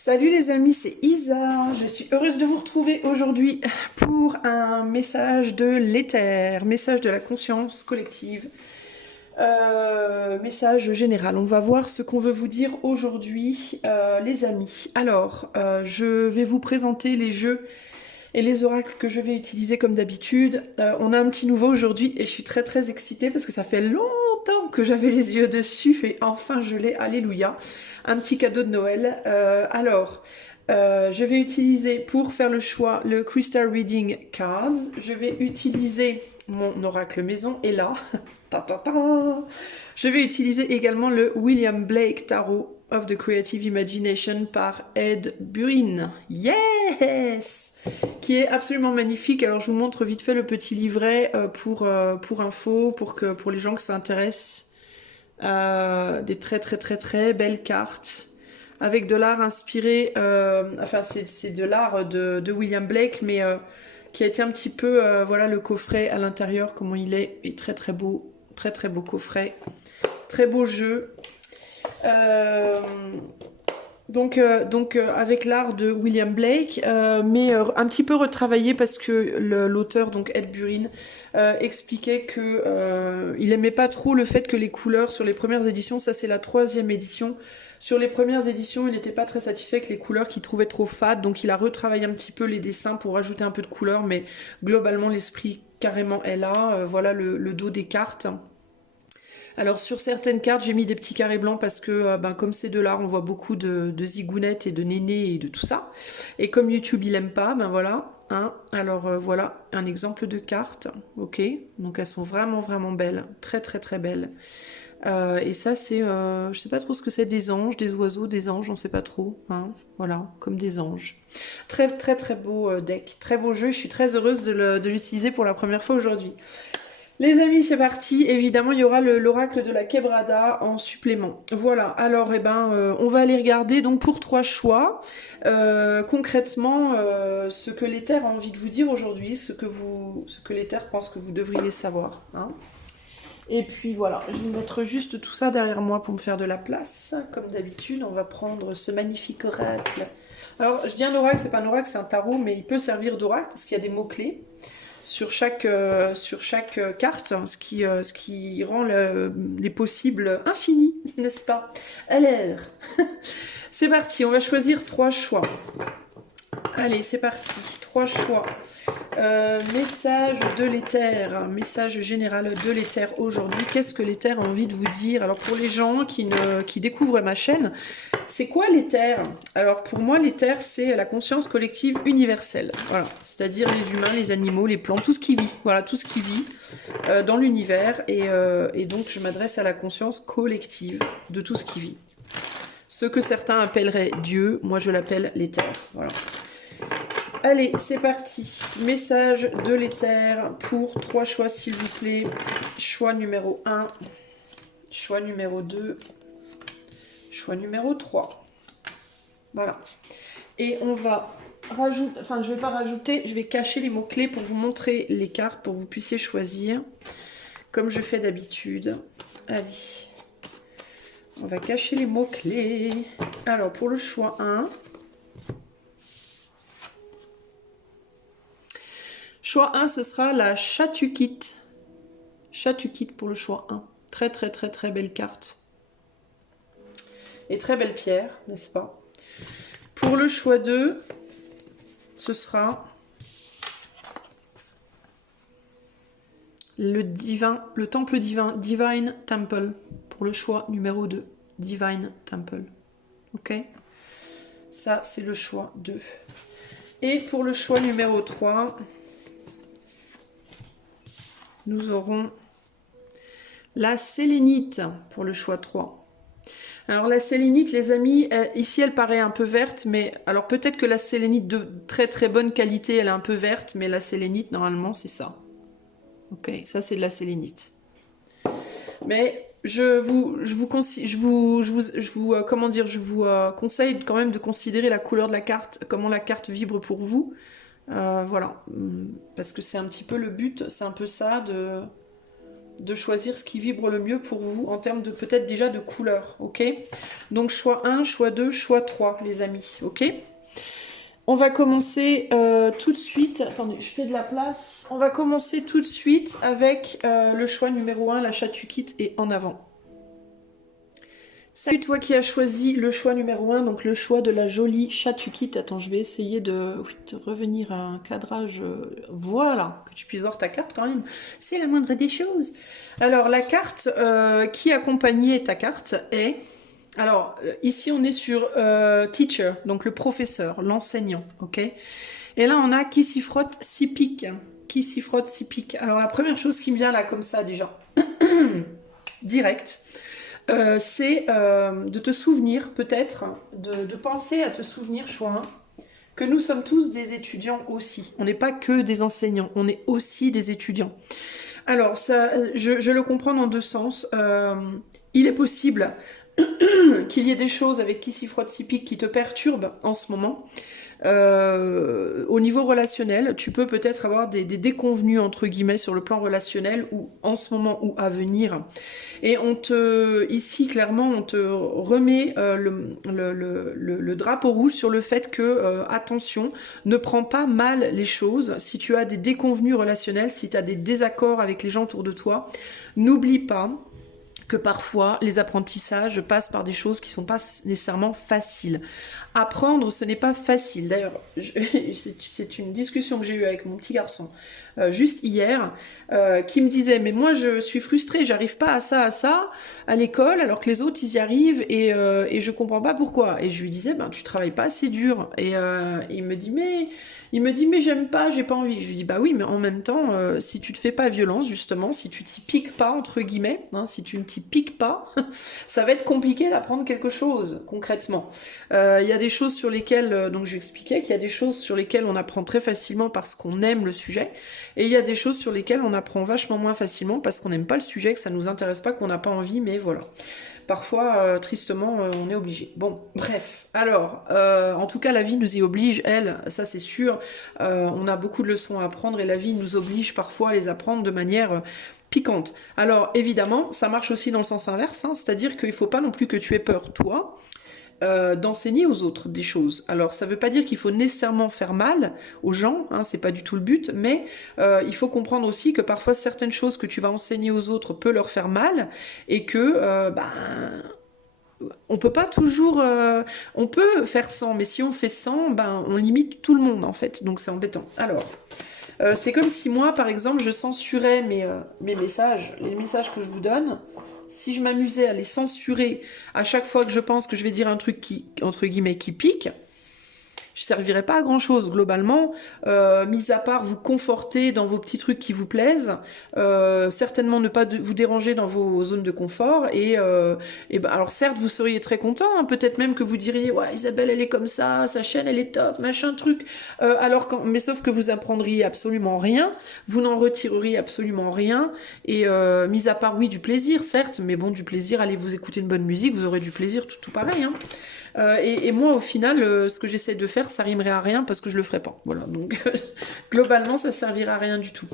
Salut les amis, c'est Isa. Je suis heureuse de vous retrouver aujourd'hui pour un message de l'éther, message de la conscience collective, message général. On va voir ce qu'on veut vous dire aujourd'hui, les amis. Alors, je vais vous présenter les jeux et les oracles que je vais utiliser comme d'habitude. On a un petit nouveau aujourd'hui et je suis très excitée parce que ça fait longtemps que j'avais les yeux dessus et enfin je l'ai, alléluia. Un petit cadeau de Noël. Je vais utiliser pour faire le choix le Crystal Reading Cards. Je vais utiliser mon oracle maison et là, ta, ta, ta. Je vais utiliser également le William Blake Tarot of the Creative Imagination par Ed Burin. Yes! Qui est absolument magnifique. Alors je vous montre vite fait le petit livret pour info, pour les gens que ça intéresse. Des très belles cartes avec de l'art inspiré, enfin c'est de l'art de William Blake, mais qui a été un petit peu, voilà le coffret à l'intérieur, comment il est très beau, très beau coffret, très beau jeu. Avec l'art de William Blake, mais un petit peu retravaillé parce que l'auteur, donc Ed Burin, expliquait que il aimait pas trop le fait que les couleurs sur les premières éditions, ça c'est la 3e édition, sur les premières éditions il n'était pas très satisfait avec les couleurs qu'il trouvait trop fades, donc il a retravaillé un petit peu les dessins pour rajouter un peu de couleur, mais globalement l'esprit carrément est là. Voilà le dos des cartes. Alors sur certaines cartes, j'ai mis des petits carrés blancs parce que comme c'est de l'art, on voit beaucoup de zigounettes et de nénés et de tout ça. Et comme YouTube il aime pas, ben voilà. Hein. Alors voilà un exemple de carte. Ok, donc elles sont vraiment belles, très belles. Et ça c'est, je sais pas trop ce que c'est, des anges, des oiseaux, des anges, on sait pas trop. Hein. Voilà, comme des anges. Très beau deck, très beau jeu. Je suis très heureuse de l'utiliser pour la première fois aujourd'hui. Les amis, c'est parti. Évidemment, il y aura l'oracle de la Quebrada en supplément. Voilà. Alors, on va aller regarder donc pour 3 choix. Concrètement, ce que l'éther a envie de vous dire aujourd'hui, ce que l'éther pense que vous devriez savoir. Hein. Et puis voilà, je vais mettre juste tout ça derrière moi pour me faire de la place. Comme d'habitude, on va prendre ce magnifique oracle. Alors, je dis un oracle, c'est pas un oracle, c'est un tarot, mais il peut servir d'oracle parce qu'il y a des mots-clés sur chaque carte, ce qui rend les possibles infinis, n'est-ce pas? Alors, c'est parti, on va choisir 3 choix. Allez, c'est parti, 3 choix. Message de l'éther, message général de l'éther aujourd'hui. Qu'est-ce que l'éther a envie de vous dire? Alors pour les gens qui découvrent ma chaîne, c'est quoi l'éther? Alors pour moi l'éther c'est la conscience collective universelle. Voilà, c'est-à-dire les humains, les animaux, les plantes, tout ce qui vit. Voilà, tout ce qui vit dans l'univers. Et donc je m'adresse à la conscience collective de tout ce qui vit. Ce que certains appelleraient Dieu, moi je l'appelle l'éther. Voilà. Allez, c'est parti. Message de l'éther pour 3 choix, s'il vous plaît. Choix numéro 1, choix numéro 2, choix numéro 3. Voilà. Et on va rajouter, enfin je vais pas rajouter, je vais cacher les mots-clés pour vous montrer les cartes, pour que vous puissiez choisir, comme je fais d'habitude. Allez. On va cacher les mots-clés. Alors, pour le choix 1... Choix 1, ce sera la Chatukite. Chatukite pour le choix 1. Très belle carte. Et très belle pierre, n'est-ce pas? Pour le choix 2, ce sera le temple divin, Divine Temple. Pour le choix numéro 2, Divine Temple. Ok? Ça, c'est le choix 2. Et pour le choix numéro 3... nous aurons la sélénite pour le choix 3. Alors la sélénite, les amis, ici elle paraît un peu verte, mais alors peut-être que la sélénite de très bonne qualité, elle est un peu verte, mais la sélénite, normalement, c'est ça. Ok, ça c'est de la sélénite. Mais je vous conseille quand même de considérer la couleur de la carte, comment la carte vibre pour vous. Voilà, parce que c'est un petit peu le but, c'est un peu ça, de choisir ce qui vibre le mieux pour vous en termes de peut-être déjà de couleur, ok? Donc choix 1, choix 2, choix 3, les amis, ok? On va commencer tout de suite, attendez, je fais de la place. On va commencer tout de suite avec le choix numéro 1, la Chatukite est en avant. Salut toi qui as choisi le choix numéro 1, donc le choix de la jolie Chatukite. Attends, je vais essayer de revenir à un cadrage, voilà, que tu puisses voir ta carte quand même. C'est la moindre des choses. Alors la carte qui accompagnait ta carte est... Alors ici on est sur teacher, donc le professeur, l'enseignant, ok? Et là on a qui s'y frotte, s'y pique. Qui s'y frotte, s'y pique. Alors la première chose qui me vient là comme ça déjà, direct... c'est de te souvenir, peut-être, de penser à te souvenir, choix 1, que nous sommes tous des étudiants aussi. On n'est pas que des enseignants, on est aussi des étudiants. Alors, ça, je le comprends dans deux sens. Il est possible qu'il y ait des choses avec qui s'y frotte, s'y pique qui te perturbent en ce moment. Au niveau relationnel, tu peux peut-être avoir des déconvenus entre guillemets sur le plan relationnel ou en ce moment ou à venir. Et ici clairement, on te remet le drapeau rouge sur le fait que attention, ne prends pas mal les choses. Si tu as des déconvenus relationnels, si tu as des désaccords avec les gens autour de toi, n'oublie pas que parfois les apprentissages passent par des choses qui ne sont pas nécessairement faciles. Apprendre, ce n'est pas facile. D'ailleurs, c'est une discussion que j'ai eue avec mon petit garçon juste hier, qui me disait, mais moi je suis frustrée, j'arrive pas à ça à l'école, alors que les autres ils y arrivent et je comprends pas pourquoi. Et je lui disais, ben tu travailles pas assez dur. Et il me dit, mais j'aime pas, j'ai pas envie. Je lui dis, bah oui, mais en même temps, si tu te fais pas violence, justement, si tu t'y piques pas, entre guillemets, hein, si tu ne t'y piques pas, ça va être compliqué d'apprendre quelque chose, concrètement. Il y a des choses sur lesquelles, donc je lui expliquais qu'il y a des choses sur lesquelles on apprend très facilement parce qu'on aime le sujet, et il y a des choses sur lesquelles on apprend vachement moins facilement parce qu'on n'aime pas le sujet, que ça nous intéresse pas, qu'on n'a pas envie, mais voilà. Parfois, tristement, on est obligé. Bon, bref. Alors, en tout cas, la vie nous y oblige, elle, ça c'est sûr. On a beaucoup de leçons à apprendre et la vie nous oblige parfois à les apprendre de manière piquante. Alors, évidemment, ça marche aussi dans le sens inverse, hein, c'est-à-dire qu'il ne faut pas non plus que tu aies peur, toi, d'enseigner aux autres des choses. Alors ça veut pas dire qu'il faut nécessairement faire mal aux gens, hein, c'est pas du tout le but, mais il faut comprendre aussi que parfois certaines choses que tu vas enseigner aux autres peut leur faire mal et que on peut pas toujours, on peut faire sans, mais si on fait sans, on limite tout le monde en fait, donc c'est embêtant. Alors c'est comme si moi par exemple je censurais mes messages, les messages que je vous donne. Si je m'amusais à les censurer à chaque fois que je pense que je vais dire un truc qui, entre guillemets, qui pique, je servirais pas à grand chose globalement, mis à part vous conforter dans vos petits trucs qui vous plaisent, certainement ne pas vous déranger dans vos zones de confort, et alors certes vous seriez très content, hein, peut-être même que vous diriez ouais Isabelle elle est comme ça, sa chaîne elle est top, machin truc, mais sauf que vous apprendriez absolument rien, vous n'en retireriez absolument rien, et mis à part oui du plaisir certes, mais bon du plaisir, allez vous écouter une bonne musique, vous aurez du plaisir, tout pareil, hein. Et moi au final ce que j'essaie de faire ça rimerait à rien parce que je le ferai pas, voilà, donc globalement ça servira à rien du tout.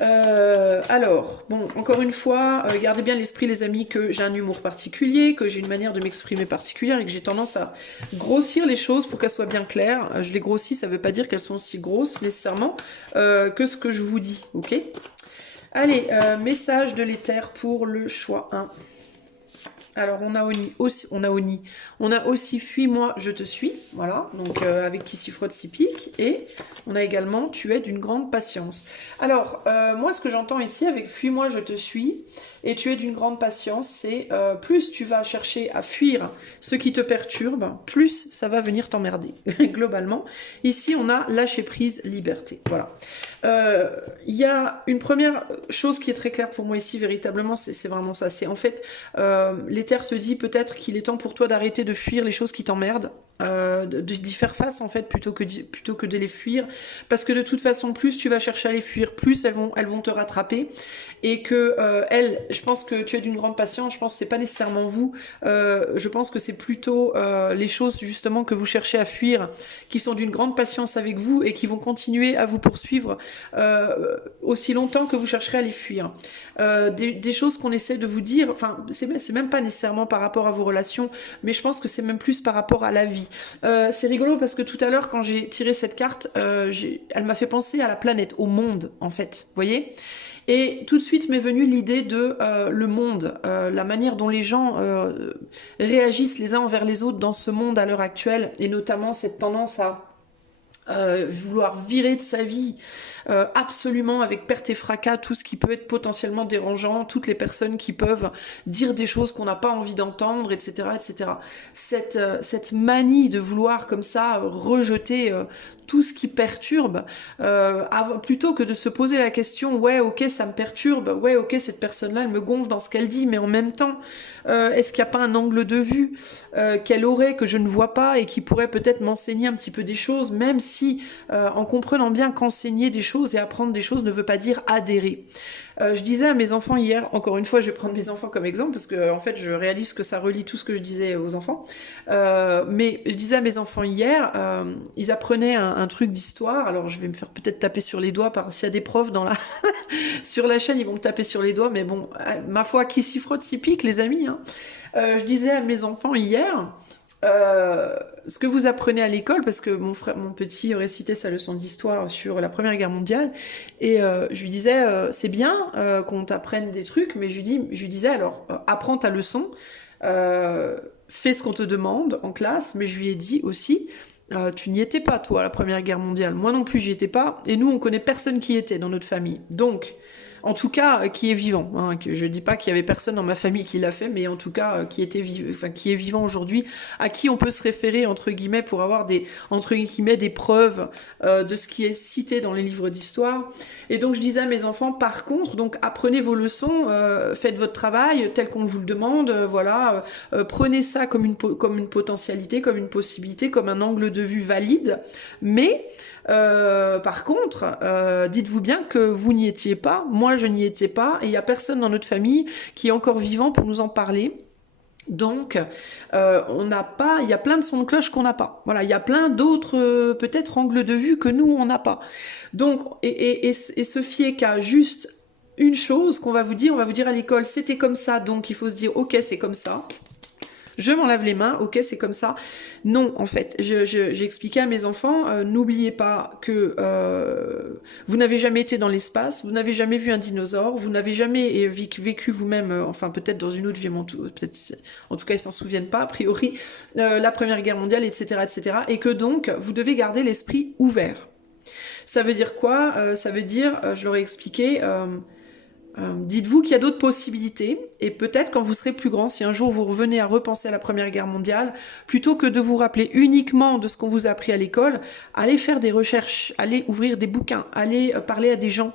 Alors, bon, encore une fois, gardez bien à l'esprit les amis que j'ai un humour particulier, que j'ai une manière de m'exprimer particulière et que j'ai tendance à grossir les choses pour qu'elles soient bien claires. Je les grossis, ça veut pas dire qu'elles sont aussi grosses nécessairement que ce que je vous dis, ok? Allez, message de l'éther pour le choix 1. Alors on a aussi fuis-moi, je te suis, voilà, donc avec qui s'y frotte s'y pique, et on a également tu es d'une grande patience. Alors moi ce que j'entends ici avec fuis-moi, je te suis, et tu es d'une grande patience, c'est plus tu vas chercher à fuir ce qui te perturbe, plus ça va venir t'emmerder, globalement. Ici on a lâcher prise, liberté, voilà. Il y a une première chose qui est très claire pour moi ici, véritablement, c'est vraiment ça, c'est en fait l'éther te dit peut-être qu'il est temps pour toi d'arrêter de fuir les choses qui t'emmerdent d'y faire face en fait plutôt que de les fuir, parce que de toute façon plus tu vas chercher à les fuir, plus elles vont te rattraper, et que je pense que tu es d'une grande patience, je pense que c'est pas nécessairement vous, je pense que c'est plutôt les choses justement que vous cherchez à fuir qui sont d'une grande patience avec vous et qui vont continuer à vous poursuivre aussi longtemps que vous chercherez à les fuir. Des choses qu'on essaie de vous dire, enfin c'est même pas nécessairement par rapport à vos relations, mais je pense que c'est même plus par rapport à la vie. C'est rigolo parce que tout à l'heure quand j'ai tiré cette carte, elle m'a fait penser à la planète, au monde en fait, vous voyez. Et tout de suite m'est venue l'idée de le monde, la manière dont les gens réagissent les uns envers les autres dans ce monde à l'heure actuelle, et notamment cette tendance à vouloir virer de sa vie absolument avec perte et fracas tout ce qui peut être potentiellement dérangeant, toutes les personnes qui peuvent dire des choses qu'on n'a pas envie d'entendre, etc., etc. Cette manie de vouloir comme ça rejeter tout ce qui perturbe, plutôt que de se poser la question, ouais ok ça me perturbe, ouais ok cette personne-là elle me gonfle dans ce qu'elle dit, mais en même temps est-ce qu'il n'y a pas un angle de vue qu'elle aurait que je ne vois pas et qui pourrait peut-être m'enseigner un petit peu des choses, même si en comprenant bien qu'enseigner des choses et apprendre des choses ne veut pas dire adhérer. Je disais à mes enfants hier, encore une fois je vais prendre mes enfants comme exemple parce que en fait je réalise que ça relie tout ce que je disais aux enfants, mais je disais à mes enfants hier, ils apprenaient un truc d'histoire, alors je vais me faire peut-être taper sur les doigts parce qu'il y a des profs dans la sur la chaîne, ils vont me taper sur les doigts, mais bon, ma foi, qui s'y frotte s'y pique les amis, hein. Je disais à mes enfants hier, ce que vous apprenez à l'école, parce que mon petit récitait sa leçon d'histoire sur la Première Guerre mondiale, et je lui disais, c'est bien qu'on t'apprenne des trucs, mais je lui disais, alors, apprends ta leçon, fais ce qu'on te demande en classe, mais je lui ai dit aussi, tu n'y étais pas, toi, à la Première Guerre mondiale. Moi non plus, j'y étais pas, et nous, on connaît personne qui y était dans notre famille. Donc, en tout cas, qui est vivant. Hein, que je dis pas qu'il y avait personne dans ma famille qui l'a fait, mais en tout cas, qui est vivant aujourd'hui, à qui on peut se référer, entre guillemets, pour avoir entre guillemets, des preuves de ce qui est cité dans les livres d'histoire. Et donc, je disais à mes enfants, par contre, donc, apprenez vos leçons, faites votre travail tel qu'on vous le demande, voilà, prenez ça comme une potentialité, comme une possibilité, comme un angle de vue valide, mais par contre, dites-vous bien que vous n'y étiez pas, moi je n'y étais pas, et il n'y a personne dans notre famille qui est encore vivant pour nous en parler. Donc, on n'a pas, il y a plein de sons de cloche qu'on n'a pas. Voilà, il y a plein d'autres peut-être angles de vue que nous on n'a pas. Donc, et se fier qu'à juste une chose qu'on va vous dire, on va vous dire à l'école, c'était comme ça, donc il faut se dire, ok, c'est comme ça. Je m'en lave les mains, ok, c'est comme ça. Non, en fait, j'ai expliqué à mes enfants, n'oubliez pas que vous n'avez jamais été dans l'espace, vous n'avez jamais vu un dinosaure, vous n'avez jamais vécu vous-même, enfin peut-être dans une autre vie, en tout cas ils s'en souviennent pas, a priori, la Première Guerre mondiale, etc., etc., et que donc, vous devez garder l'esprit ouvert. Ça veut dire quoi? Ça veut dire, je leur ai expliqué... dites-vous qu'il y a d'autres possibilités, et peut-être quand vous serez plus grand, si un jour vous revenez à repenser à la Première Guerre mondiale, plutôt que de vous rappeler uniquement de ce qu'on vous a appris à l'école, allez faire des recherches, allez ouvrir des bouquins, allez parler à des gens,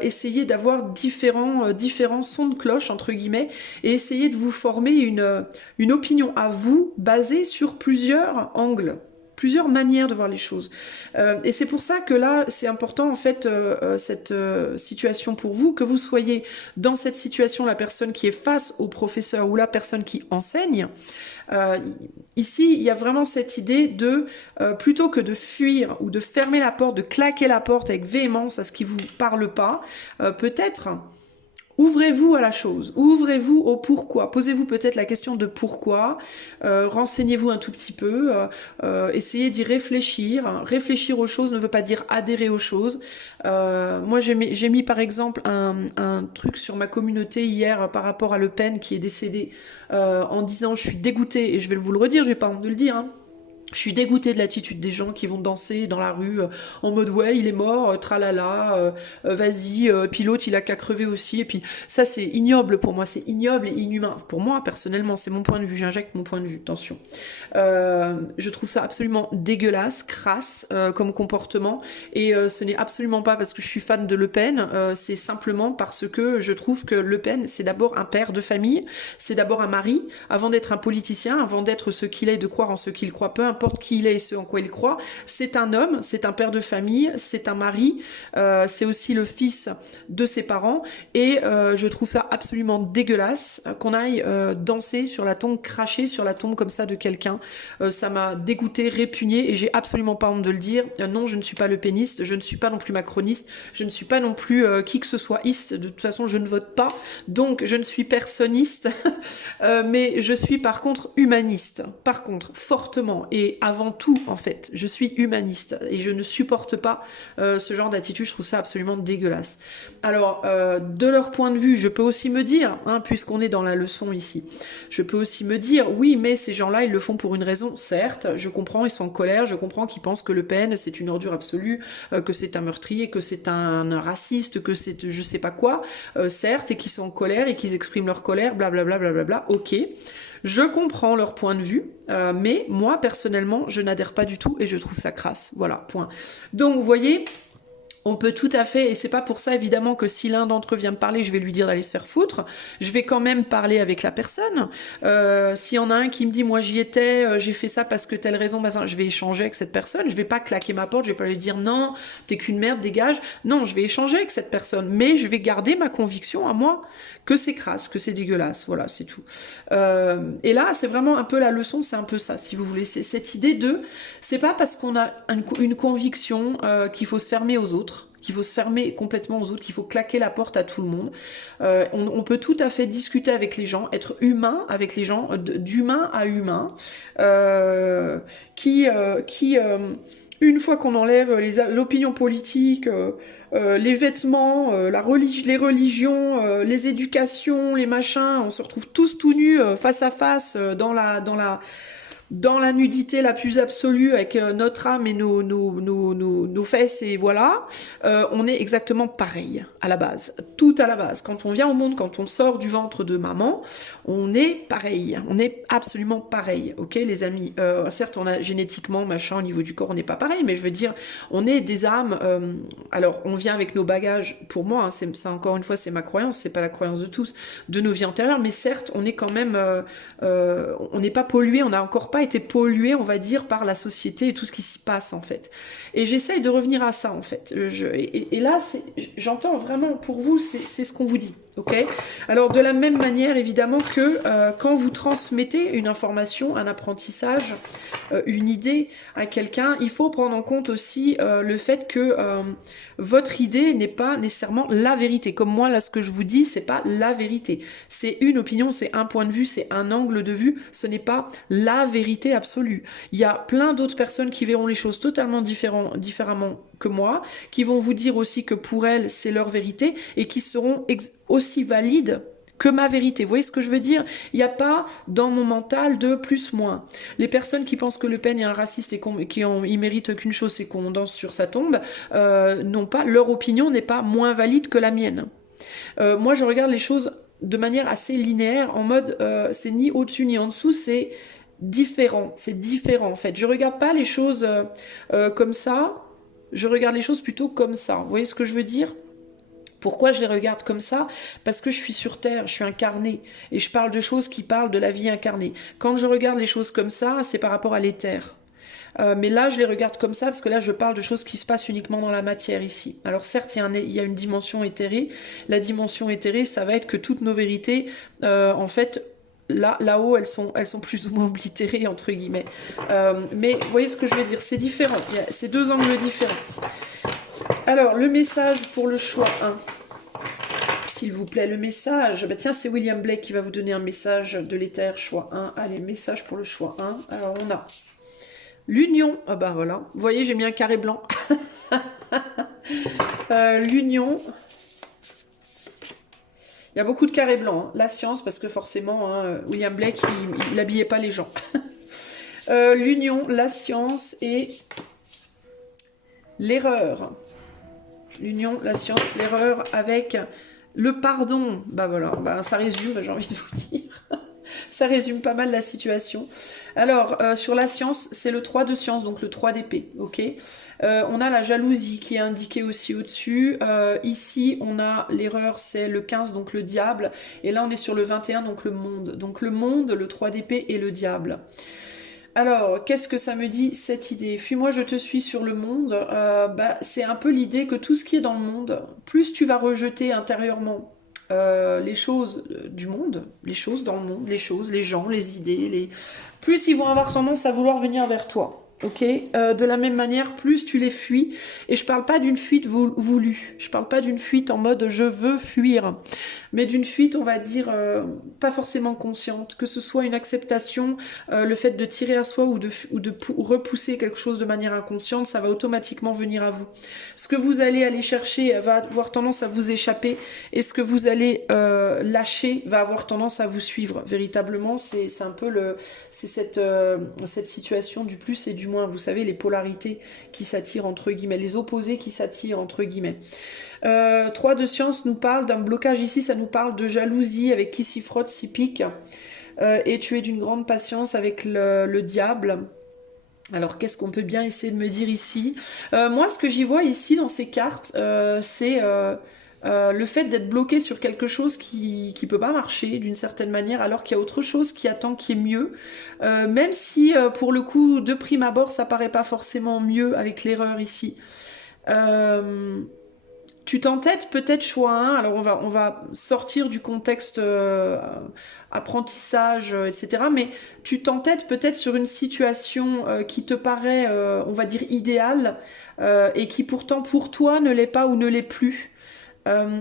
essayez d'avoir différents sons de cloche, entre guillemets, et essayez de vous former une opinion à vous basée sur plusieurs angles, plusieurs manières de voir les choses. Et c'est pour ça que là, c'est important en fait cette situation pour vous, que vous soyez dans cette situation, la personne qui est face au professeur ou la personne qui enseigne. Ici, il y a vraiment cette idée de, plutôt que de fuir ou de fermer la porte, de claquer la porte avec véhémence à ce qui vous parle pas, peut-être... ouvrez-vous à la chose, ouvrez-vous au pourquoi, posez-vous peut-être la question de pourquoi, renseignez-vous un tout petit peu, essayez d'y réfléchir. Réfléchir aux choses ne veut pas dire adhérer aux choses. Moi j'ai mis par exemple un truc sur ma communauté hier par rapport à Le Pen qui est décédé, en disant je suis dégoûtée, et je vais vous le redire, je vais pas honte de le dire, hein. Je suis dégoûtée de l'attitude des gens qui vont danser dans la rue en mode ouais il est mort, tralala, vas-y, puis l'autre il a qu'à crever aussi, et puis ça c'est ignoble pour moi, c'est ignoble et inhumain. Pour moi personnellement, c'est mon point de vue, j'injecte mon point de vue, attention. Je trouve ça absolument dégueulasse, crasse comme comportement, et ce n'est absolument pas parce que je suis fan de Le Pen, c'est simplement parce que je trouve que Le Pen c'est d'abord un père de famille, c'est d'abord un mari, avant d'être un politicien, avant d'être ce qu'il est, de croire en ce qu'il croit, peu importe qui il est et ce en quoi il croit, c'est un homme, c'est un père de famille, c'est un mari, c'est aussi le fils de ses parents, et je trouve ça absolument dégueulasse qu'on aille danser sur la tombe, cracher sur la tombe comme ça de quelqu'un. Ça m'a dégoûté, répugné, et j'ai absolument pas honte de le dire. Non, je ne suis pas le péniste, je ne suis pas non plus macroniste, je ne suis pas non plus qui que ce soit iste, de toute façon je ne vote pas, donc je ne suis personniste, mais je suis par contre humaniste, par contre fortement, et avant tout en fait, je suis humaniste, et je ne supporte pas ce genre d'attitude, je trouve ça absolument dégueulasse. Alors, de leur point de vue, je peux aussi me dire, hein, puisqu'on est dans la leçon ici, je peux aussi me dire, oui, mais ces gens-là, ils le font pour une raison, certes, je comprends, ils sont en colère, je comprends qu'ils pensent que Le Pen, c'est une ordure absolue, que c'est un meurtrier, que c'est un raciste, que c'est je sais pas quoi, certes, et qu'ils sont en colère, et qu'ils expriment leur colère, blablabla, blablabla, ok. Je comprends leur point de vue, mais moi, personnellement, je n'adhère pas du tout, et je trouve ça crasse, voilà, point. Donc, vous voyez... On peut tout à fait, et c'est pas pour ça évidemment que si l'un d'entre eux vient me parler, je vais lui dire d'aller se faire foutre. Je vais quand même parler avec la personne. S'il y en a un qui me dit, moi j'y étais, j'ai fait ça parce que telle raison, je vais échanger avec cette personne. Je vais pas claquer ma porte, je vais pas lui dire non, t'es qu'une merde, dégage. Non, je vais échanger avec cette personne, mais je vais garder ma conviction à moi que c'est crasse, que c'est dégueulasse. Voilà, c'est tout. Et là, c'est vraiment un peu la leçon, c'est un peu ça, si vous voulez. C'est cette idée de, c'est pas parce qu'on a une conviction qu'il faut se fermer aux autres, qu'il faut se fermer complètement aux autres, qu'il faut claquer la porte à tout le monde. On peut tout à fait discuter avec les gens, être humain avec les gens, d'humain à humain, une fois qu'on enlève l'opinion politique, les vêtements, les religions, les éducations, les machins, on se retrouve tous tout nus, face à face, dans la nudité la plus absolue, avec notre âme et nos fesses, et voilà, on est exactement pareil à la base, tout à la base. Quand on vient au monde, quand on sort du ventre de maman, on est pareil, on est absolument pareil, ok les amis. Certes, on a génétiquement, machin, au niveau du corps, on n'est pas pareil, mais je veux dire, on est des âmes, alors on vient avec nos bagages, pour moi, hein, ça encore une fois, c'est ma croyance, c'est pas la croyance de tous, de nos vies antérieures, mais certes, on est quand même, on n'est pas pollué, on n'a encore pas été pollué, on va dire, par la société et tout ce qui s'y passe en fait. Et j'essaye de revenir à ça en fait. Et là, j'entends vraiment pour vous, c'est ce qu'on vous dit. Ok. Alors de la même manière évidemment que quand vous transmettez une information, un apprentissage, une idée à quelqu'un, il faut prendre en compte aussi le fait que votre idée n'est pas nécessairement la vérité. Comme moi là, ce que je vous dis, c'est pas la vérité. C'est une opinion, c'est un point de vue, c'est un angle de vue. Ce n'est pas la vérité absolue. Il y a plein d'autres personnes qui verront les choses totalement différemment que moi, qui vont vous dire aussi que pour elles, c'est leur vérité, et qui seront aussi valides que ma vérité. Vous voyez ce que je veux dire? Il n'y a pas dans mon mental de plus-moins. Les personnes qui pensent que Le Pen est un raciste et il mérite qu'une chose, c'est qu'on danse sur sa tombe, leur opinion n'est pas moins valide que la mienne. Moi, je regarde les choses de manière assez linéaire, en mode c'est ni au-dessus ni en dessous, c'est différent en fait. Je regarde pas les choses comme ça, je regarde les choses plutôt comme ça. Vous voyez ce que je veux dire? Pourquoi je les regarde comme ça? Parce que je suis sur Terre, je suis incarnée, et je parle de choses qui parlent de la vie incarnée. Quand je regarde les choses comme ça, c'est par rapport à l'éther. Mais là, je les regarde comme ça, parce que là, je parle de choses qui se passent uniquement dans la matière ici. Alors certes, il y a une dimension éthérée. La dimension éthérée, ça va être que toutes nos vérités, en fait... Là-haut, elles sont plus ou moins oblitérées, entre guillemets. Mais vous voyez ce que je veux dire? C'est différent. C'est deux angles différents. Alors, le message pour le choix 1. S'il vous plaît, le message. Bah, tiens, c'est William Blake qui va vous donner un message de l'éther, choix 1. Allez, message pour le choix 1. Alors, on a l'union. Ah bah voilà. Vous voyez, j'ai mis un carré blanc. L'union. Il y a beaucoup de carrés blancs, hein. La science, parce que forcément, hein, William Blake, il n'habillait pas les gens. L'union, la science et l'erreur. L'union, la science, l'erreur avec le pardon. Bah voilà, bah, ça résume, j'ai envie de vous dire. Ça résume pas mal la situation. Alors, sur la science, c'est le 3 de science, donc le 3 d'épée, ok. On a la jalousie qui est indiquée aussi au-dessus. Ici, on a l'erreur, c'est le 15, donc le diable. Et là, on est sur le 21, donc le monde. Donc le monde, le 3 d'épée et le diable. Alors, qu'est-ce que ça me dit, cette idée? Fuis-moi, je te suis sur le monde. Bah, c'est un peu l'idée que tout ce qui est dans le monde, plus tu vas rejeter intérieurement les choses du monde, les choses dans le monde, les choses, les gens, les idées, plus ils vont avoir tendance à vouloir venir vers toi. Ok, de la même manière, plus tu les fuis, et je parle pas d'une fuite voulue, je parle pas d'une fuite en mode je veux fuir, mais d'une fuite, on va dire, pas forcément consciente, que ce soit une acceptation, le fait de tirer à soi ou de repousser quelque chose de manière inconsciente, ça va automatiquement venir à vous. Ce que vous allez aller chercher va avoir tendance à vous échapper, et ce que vous allez lâcher va avoir tendance à vous suivre. Véritablement, c'est un peu cette situation du plus et du moins. Vous savez, les polarités qui s'attirent entre guillemets, les opposés qui s'attirent entre guillemets. 3 de science nous parle d'un blocage ici, ça nous parle de jalousie avec qui s'y frotte, s'y pique. Et tu es d'une grande patience avec le diable. Alors, qu'est-ce qu'on peut bien essayer de me dire ici? Moi, ce que j'y vois ici dans ces cartes, c'est le fait d'être bloqué sur quelque chose qui peut pas marcher d'une certaine manière, alors qu'il y a autre chose qui attend, qui est mieux. Même si, pour le coup, de prime abord, ça paraît pas forcément mieux avec l'erreur ici. Tu t'entêtes peut-être choix 1, alors on va sortir du contexte apprentissage, etc. Mais tu t'entêtes peut-être sur une situation qui te paraît, on va dire, idéale, et qui pourtant pour toi ne l'est pas ou ne l'est plus.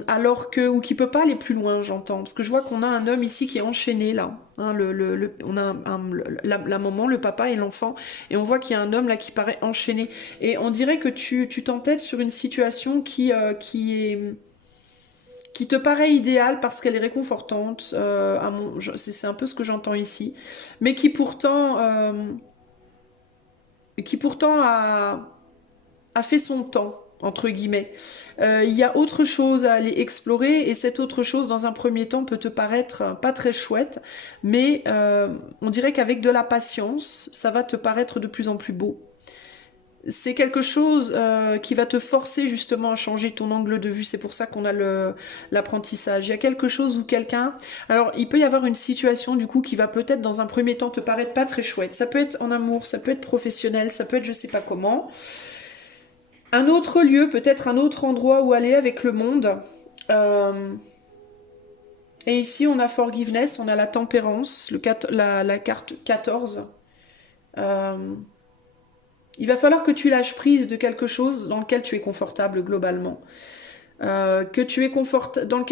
Alors que, ou qui peut pas aller plus loin, j'entends. Parce que je vois qu'on a un homme ici qui est enchaîné, là. Hein, on a la maman, le papa et l'enfant. Et on voit qu'il y a un homme là qui paraît enchaîné. Et on dirait que tu t'entêtes sur une situation qui te paraît idéale parce qu'elle est réconfortante. C'est un peu ce que j'entends ici. Mais qui pourtant a fait son temps, entre guillemets. Il y a autre chose à aller explorer, et cette autre chose, dans un premier temps, peut te paraître pas très chouette, mais on dirait qu'avec de la patience, ça va te paraître de plus en plus beau. C'est quelque chose qui va te forcer justement à changer ton angle de vue. C'est pour ça qu'on a l'apprentissage. Il y a quelque chose ou quelqu'un... Alors, il peut y avoir une situation du coup qui va peut-être dans un premier temps te paraître pas très chouette. Ça peut être en amour, ça peut être professionnel, ça peut être je sais pas comment. Un autre lieu, peut-être un autre endroit où aller avec le monde. Et ici, on a Forgiveness, on a la tempérance, la carte 14. Il va falloir que tu lâches prise de quelque chose dans lequel tu es confortable globalement. Dans lequel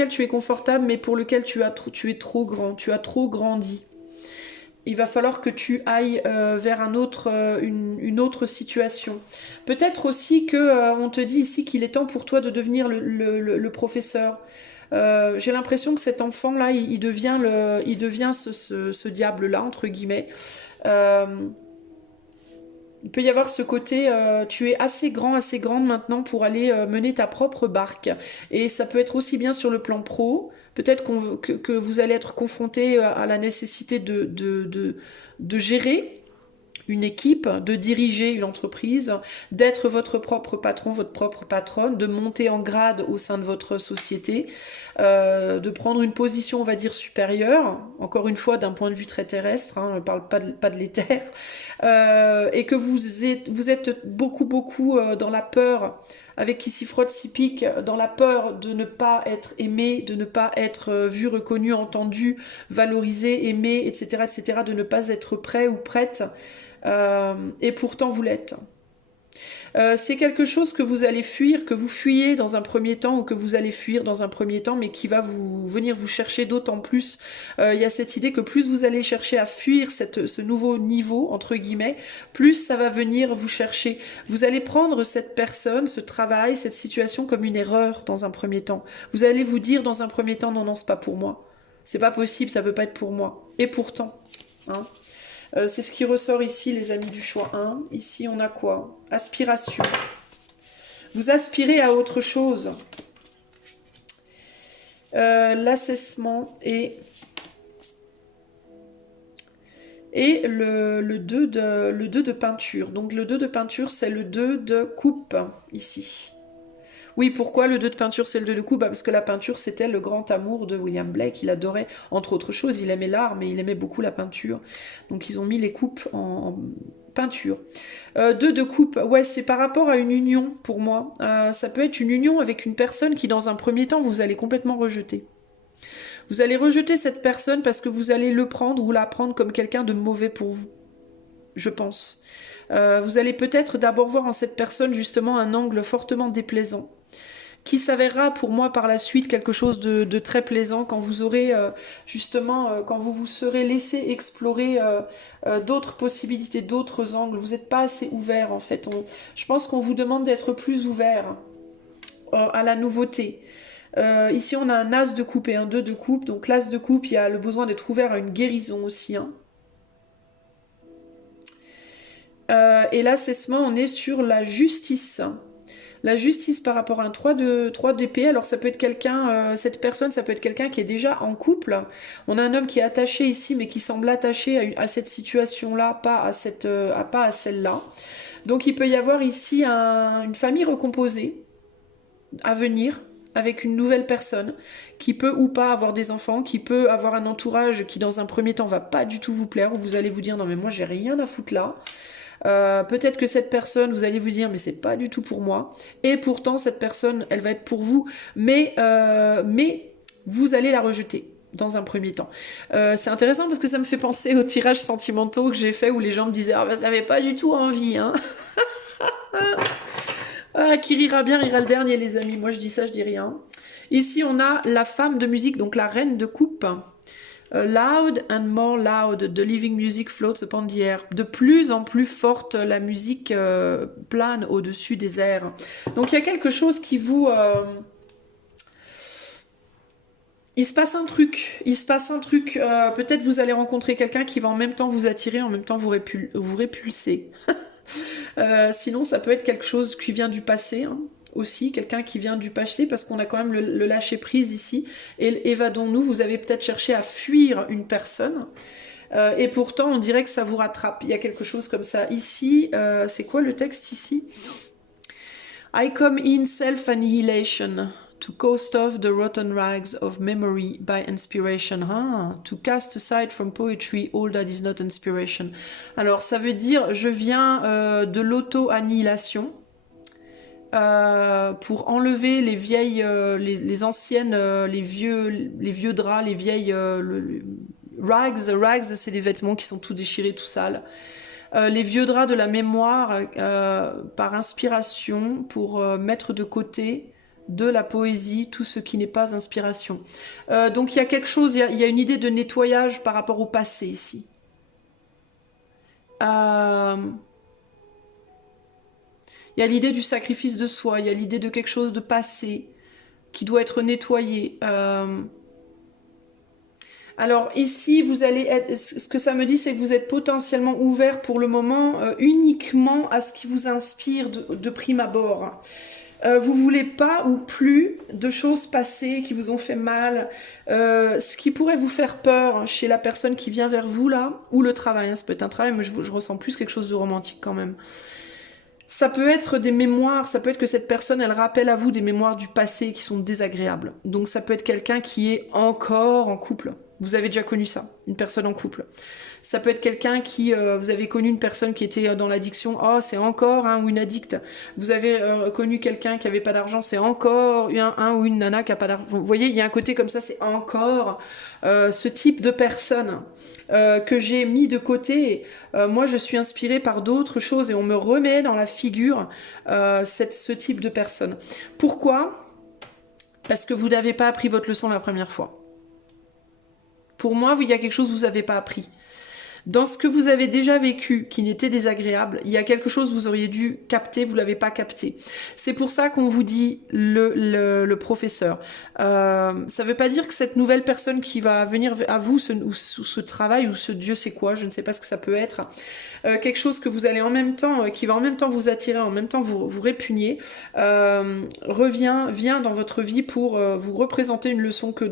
tu es confortable, mais pour lequel tu es trop grand, tu as trop grandi. Il va falloir que tu ailles vers une autre situation. Peut-être aussi que on te dit ici qu'il est temps pour toi de devenir le professeur. J'ai l'impression que cet enfant-là, il devient ce diable-là, entre guillemets. Il peut y avoir ce côté, tu es assez grand, assez grande maintenant pour aller mener ta propre barque. Et ça peut être aussi bien sur le plan pro. Peut-être que vous allez être confronté à la nécessité de gérer une équipe, de diriger une entreprise, d'être votre propre patron, votre propre patronne, de monter en grade au sein de votre société, de prendre une position, on va dire, supérieure, encore une fois d'un point de vue très terrestre, hein, on ne parle pas de l'éther, et que vous êtes beaucoup dans la peur, avec qui s'y frotte, s'y pique, dans la peur de ne pas être aimé, de ne pas être vu, reconnu, entendu, valorisé, aimé, etc., de ne pas être prêt ou prête, et pourtant vous l'êtes. C'est quelque chose que vous allez fuir, que vous fuyez dans un premier temps, ou que vous allez fuir dans un premier temps, mais qui va venir vous chercher d'autant plus. Il y a cette idée que plus vous allez chercher à fuir ce nouveau niveau, entre guillemets, plus ça va venir vous chercher. Vous allez prendre cette personne, ce travail, cette situation comme une erreur dans un premier temps. Vous allez vous dire dans un premier temps, non, c'est pas pour moi. C'est pas possible, ça peut pas être pour moi. Et pourtant, hein. C'est ce qui ressort ici, les amis du choix 1. Ici, on a quoi? Aspiration. Vous aspirez à autre chose. L'assèsement et le 2 de peinture. Donc le 2 de peinture, c'est le 2 de coupe, ici. Oui, pourquoi le 2 de peinture, c'est le 2 de coupe? Parce que la peinture, c'était le grand amour de William Blake. Il adorait, entre autres choses, il aimait l'art, mais il aimait beaucoup la peinture. Donc ils ont mis les coupes en peinture. 2 de coupe, ouais, c'est par rapport à une union, pour moi. Ça peut être une union avec une personne qui, dans un premier temps, vous allez complètement rejeter. Vous allez rejeter cette personne parce que vous allez le prendre ou la prendre comme quelqu'un de mauvais pour vous, je pense. Vous allez peut-être d'abord voir en cette personne justement un angle fortement déplaisant, qui s'avérera pour moi par la suite quelque chose de très plaisant quand vous aurez justement, quand vous vous serez laissé explorer d'autres possibilités, d'autres angles. Vous n'êtes pas assez ouvert en fait. Je pense qu'on vous demande d'être plus ouvert à la nouveauté. Ici on a un as de coupe et un 2 de coupe. Donc l'as de coupe, il y a le besoin d'être ouvert à une guérison aussi. Hein. Et l'assèsement, on est sur la justice. La justice par rapport à un 3 d'épée, alors ça peut être quelqu'un, cette personne, ça peut être quelqu'un qui est déjà en couple. On a un homme qui est attaché ici, mais qui semble attaché à cette situation-là, pas à celle-là. Donc il peut y avoir ici une famille recomposée à venir, avec une nouvelle personne, qui peut ou pas avoir des enfants, qui peut avoir un entourage qui dans un premier temps va pas du tout vous plaire, où vous allez vous dire non mais moi j'ai rien à foutre là. Peut-être que cette personne, vous allez vous dire mais c'est pas du tout pour moi, et pourtant cette personne elle va être pour vous, mais vous allez la rejeter dans un premier temps. C'est intéressant parce que ça me fait penser aux tirages sentimentaux que j'ai fait où les gens me disaient ah bah ça avait pas du tout envie hein. Ah, qui rira bien rira le dernier les amis, moi je dis ça, je dis rien. Ici on a la femme de musique, donc la reine de coupe. Loud and more loud, the living music floats upon the air. De plus en plus forte, la musique plane au-dessus des airs. Donc il y a quelque chose qui vous... Il se passe un truc, peut-être vous allez rencontrer quelqu'un qui va en même temps vous attirer, en même temps vous répulser. Sinon ça peut être quelque chose qui vient du passé, hein. Aussi, quelqu'un qui vient du passé, parce qu'on a quand même le lâcher prise ici, et évadons-nous, vous avez peut-être cherché à fuir une personne, et pourtant on dirait que ça vous rattrape, il y a quelque chose comme ça. Ici, c'est quoi le texte ici? I come in self-annihilation, to cast off the rotten rags of memory by inspiration, to cast aside from poetry all that is not inspiration. Alors ça veut dire, je viens de l'auto-annihilation, pour enlever les vieilles, les anciennes, les vieux draps, les vieilles rags, c'est des vêtements qui sont tout déchirés, tout sales. Les vieux draps de la mémoire par inspiration pour mettre de côté de la poésie tout ce qui n'est pas inspiration. Donc il y a quelque chose, il y a une idée de nettoyage par rapport au passé ici. Il y a l'idée du sacrifice de soi, il y a l'idée de quelque chose de passé qui doit être nettoyé. Alors ici, vous allez être, ce que ça me dit, c'est que vous êtes potentiellement ouvert pour le moment uniquement à ce qui vous inspire de prime abord. Vous voulez pas ou plus de choses passées qui vous ont fait mal, ce qui pourrait vous faire peur chez la personne qui vient vers vous là, ou le travail, hein, ça peut être un travail, mais je ressens plus quelque chose de romantique quand même. Ça peut être des mémoires, ça peut être que cette personne, elle rappelle à vous des mémoires du passé qui sont désagréables. Donc ça peut être quelqu'un qui est encore en couple. Vous avez déjà connu ça, une personne en couple. Ça peut être quelqu'un qui, vous avez connu une personne qui était dans l'addiction, oh c'est encore un ou une addicte. Vous avez connu quelqu'un qui avait pas d'argent, c'est encore un ou une nana qui a pas d'argent. Vous voyez, il y a un côté comme ça, c'est encore ce type de personne que j'ai mis de côté. Moi je suis inspirée par d'autres choses et on me remet dans la figure ce type de personne. Pourquoi? Parce que vous n'avez pas appris votre leçon la première fois. Pour moi, il y a quelque chose que vous n'avez pas appris. Dans ce que vous avez déjà vécu, qui n'était désagréable, il y a quelque chose que vous auriez dû capter, vous l'avez pas capté. C'est pour ça qu'on vous dit le professeur. Ça veut pas dire que cette nouvelle personne qui va venir à vous, ce travail ou ce Dieu sait quoi, je ne sais pas ce que ça peut être, quelque chose que vous allez en même temps, qui va en même temps vous attirer, en même temps vous répugner, vient dans votre vie pour vous représenter une leçon que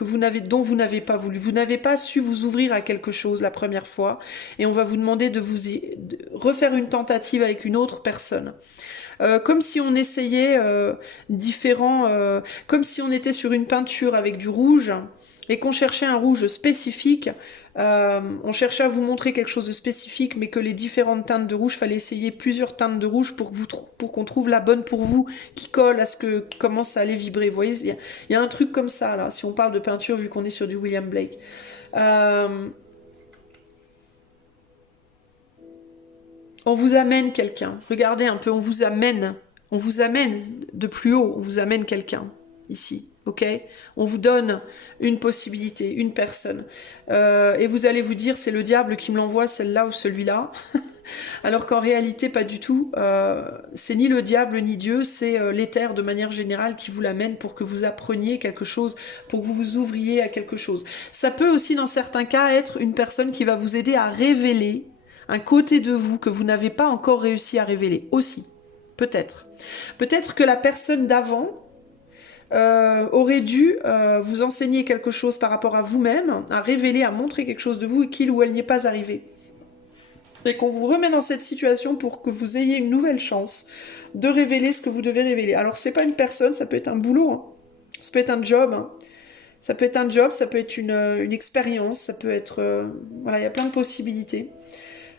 vous n'avez, dont vous n'avez pas voulu. Vous n'avez pas su vous ouvrir à quelque chose la première fois, et on va vous demander de refaire une tentative avec une autre personne. Comme si on essayait comme si on était sur une peinture avec du rouge et qu'on cherchait un rouge spécifique. On cherchait à vous montrer quelque chose de spécifique, mais que les différentes teintes de rouge, fallait essayer plusieurs teintes de rouge pour qu'on trouve la bonne pour vous, qui colle à ce que commence à aller vibrer. Vous voyez, il y a un truc comme ça là, si on parle de peinture, vu qu'on est sur du William Blake. On vous amène quelqu'un. Regardez un peu, on vous amène de plus haut, on vous amène quelqu'un ici. Ok, on vous donne une possibilité, une personne. Et vous allez vous dire, c'est le diable qui me l'envoie, celle-là ou celui-là. Alors qu'en réalité, pas du tout. C'est ni le diable ni Dieu, c'est l'éther de manière générale qui vous l'amène pour que vous appreniez quelque chose, pour que vous vous ouvriez à quelque chose. Ça peut aussi, dans certains cas, être une personne qui va vous aider à révéler un côté de vous que vous n'avez pas encore réussi à révéler aussi. Peut-être. Peut-être que la personne d'avant aurait dû vous enseigner quelque chose par rapport à vous-même, à révéler, à montrer quelque chose de vous et qu'il ou elle n'y est pas arrivé. Et qu'on vous remet dans cette situation pour que vous ayez une nouvelle chance de révéler ce que vous devez révéler. Alors c'est pas une personne, ça peut être un boulot, hein. Ça peut être un job, hein. Ça peut être un job, ça peut être une expérience, ça peut être... voilà, il y a plein de possibilités.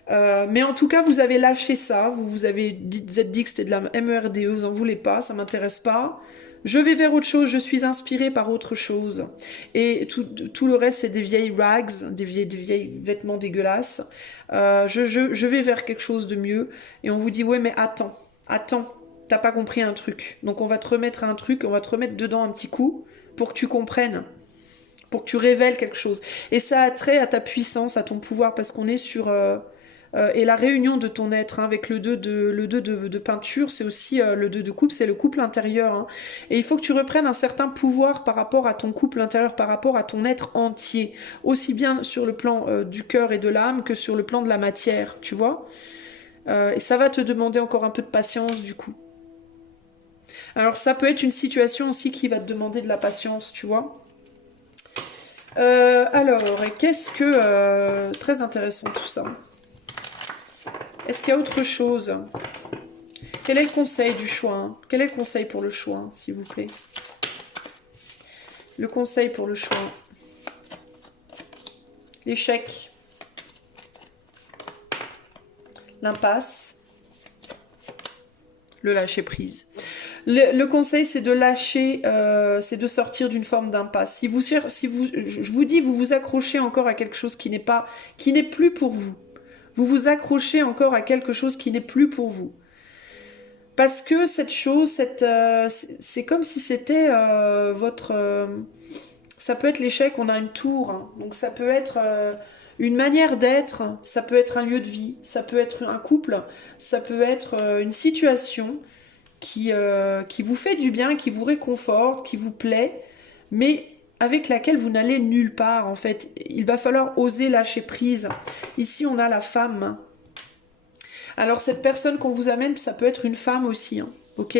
Mais en tout cas, vous avez lâché ça, vous êtes dit que c'était de la MERDE, vous en voulez pas, ça m'intéresse pas. Je vais vers autre chose, je suis inspirée par autre chose. Et tout le reste, c'est des vieilles rags, des vieilles vêtements dégueulasses. Je vais vers quelque chose de mieux. Et on vous dit, ouais, mais attends, t'as pas compris un truc. Donc on va te remettre un truc, on va te remettre dedans un petit coup pour que tu comprennes, pour que tu révèles quelque chose. Et ça a trait à ta puissance, à ton pouvoir, parce qu'on est sur... et la réunion de ton être, hein, avec le 2 de peinture, c'est aussi le 2 de couple, c'est le couple intérieur. Hein. Et il faut que tu reprennes un certain pouvoir par rapport à ton couple intérieur, par rapport à ton être entier. Aussi bien sur le plan du cœur et de l'âme que sur le plan de la matière, tu vois. Et ça va te demander encore un peu de patience du coup. Alors ça peut être une situation aussi qui va te demander de la patience, tu vois. Alors, qu'est-ce que... très intéressant tout ça. Est-ce qu'il y a autre chose? Quel est le conseil du choix, hein? Quel est le conseil pour le choix, hein, s'il vous plaît? Le conseil pour le choix. L'échec. L'impasse. Le lâcher-prise. Le conseil, c'est de lâcher, c'est de sortir d'une forme d'impasse. Je vous dis, vous vous accrochez encore à quelque chose qui n'est plus pour vous. Vous vous accrochez encore à quelque chose qui n'est plus pour vous. Parce que cette chose, c'est comme si c'était votre... ça peut être l'échec, on a une tour. Hein. Donc ça peut être une manière d'être, ça peut être un lieu de vie, ça peut être un couple, ça peut être une situation qui vous fait du bien, qui vous réconforte, qui vous plaît, mais avec laquelle vous n'allez nulle part en fait. Il va falloir oser lâcher prise. Ici on a la femme. Alors cette personne qu'on vous amène, ça peut être une femme aussi, hein, ok?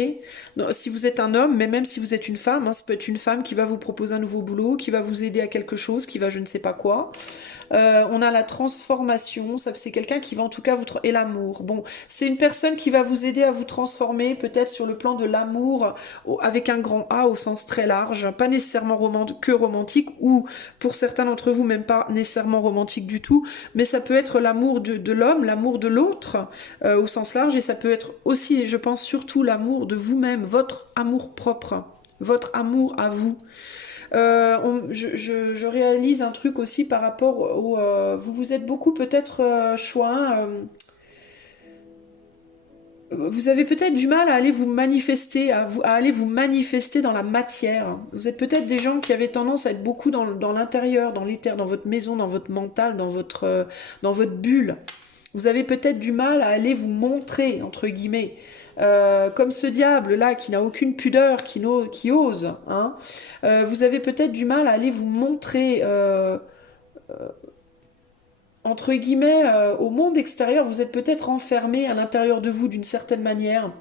Non, si vous êtes un homme, mais même si vous êtes une femme, hein, ça peut être une femme qui va vous proposer un nouveau boulot, qui va vous aider à quelque chose, qui va je ne sais pas quoi. On a la transformation, ça c'est quelqu'un qui va en tout cas vous... Et l'amour. Bon, c'est une personne qui va vous aider à vous transformer, peut-être sur le plan de l'amour, avec un grand A au sens très large, pas nécessairement romantique, ou pour certains d'entre vous, même pas nécessairement romantique du tout, mais ça peut être l'amour de l'homme, l'amour de l'autre, au sens large, et ça peut être aussi, je pense, surtout l'amour de vous-même, votre amour propre, votre amour à vous. Je réalise un truc aussi par rapport au... vous vous êtes beaucoup peut-être choix. Vous avez peut-être du mal à aller vous manifester, à aller vous manifester dans la matière. Vous êtes peut-être des gens qui avaient tendance à être beaucoup dans l'intérieur, dans l'éther, dans votre maison, dans votre mental, dans votre bulle. Vous avez peut-être du mal à aller vous montrer, entre guillemets. Comme ce diable-là qui n'a aucune pudeur, qui ose. Hein. Vous avez peut-être du mal à aller vous montrer, entre guillemets, au monde extérieur. Vous êtes peut-être enfermé à l'intérieur de vous d'une certaine manière.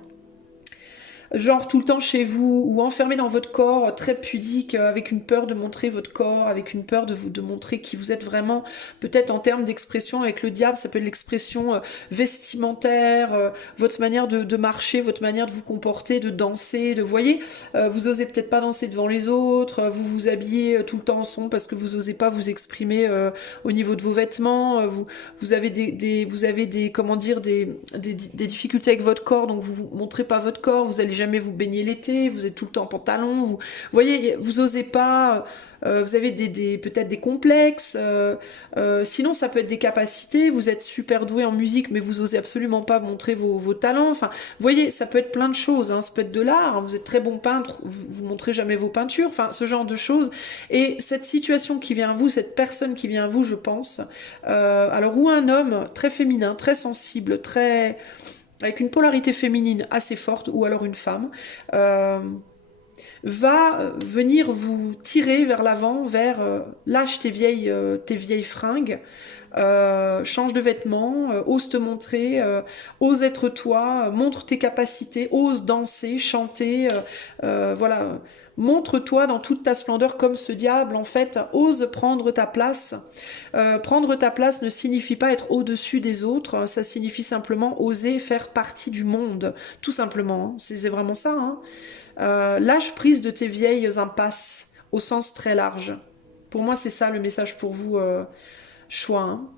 Genre tout le temps chez vous, ou enfermé dans votre corps, très pudique, avec une peur de montrer votre corps, avec une peur de montrer qui vous êtes vraiment, peut-être en termes d'expression avec le diable, ça peut être l'expression vestimentaire, votre manière de marcher, votre manière de vous comporter, de danser, vous voyez, vous osez peut-être pas danser devant les autres, vous vous habillez tout le temps en son parce que vous osez pas vous exprimer au niveau de vos vêtements, vous avez vous avez des, comment dire, des difficultés avec votre corps, donc vous montrez pas votre corps, vous allez jamais vous baigner l'été, vous êtes tout le temps en pantalon, vous voyez, vous osez pas, vous avez peut-être des complexes, sinon ça peut être des capacités, vous êtes super doué en musique mais vous osez absolument pas montrer vos talents, enfin, vous voyez, ça peut être plein de choses, hein. Ça peut être de l'art, hein. Vous êtes très bon peintre, vous montrez jamais vos peintures, enfin, ce genre de choses, et cette situation qui vient à vous, cette personne qui vient à vous, je pense, alors ou un homme très féminin, très sensible, très avec une polarité féminine assez forte, ou alors une femme, va venir vous tirer vers l'avant, vers lâche tes vieilles fringues, change de vêtements, ose te montrer, ose être toi, montre tes capacités, ose danser, chanter, voilà. Montre-toi dans toute ta splendeur comme ce diable, en fait, ose prendre ta place. Prendre ta place ne signifie pas être au-dessus des autres, ça signifie simplement oser faire partie du monde, tout simplement. Hein. C'est vraiment ça. Hein. Lâche prise de tes vieilles impasses, au sens très large. Pour moi, c'est ça le message pour vous, choix. Hein.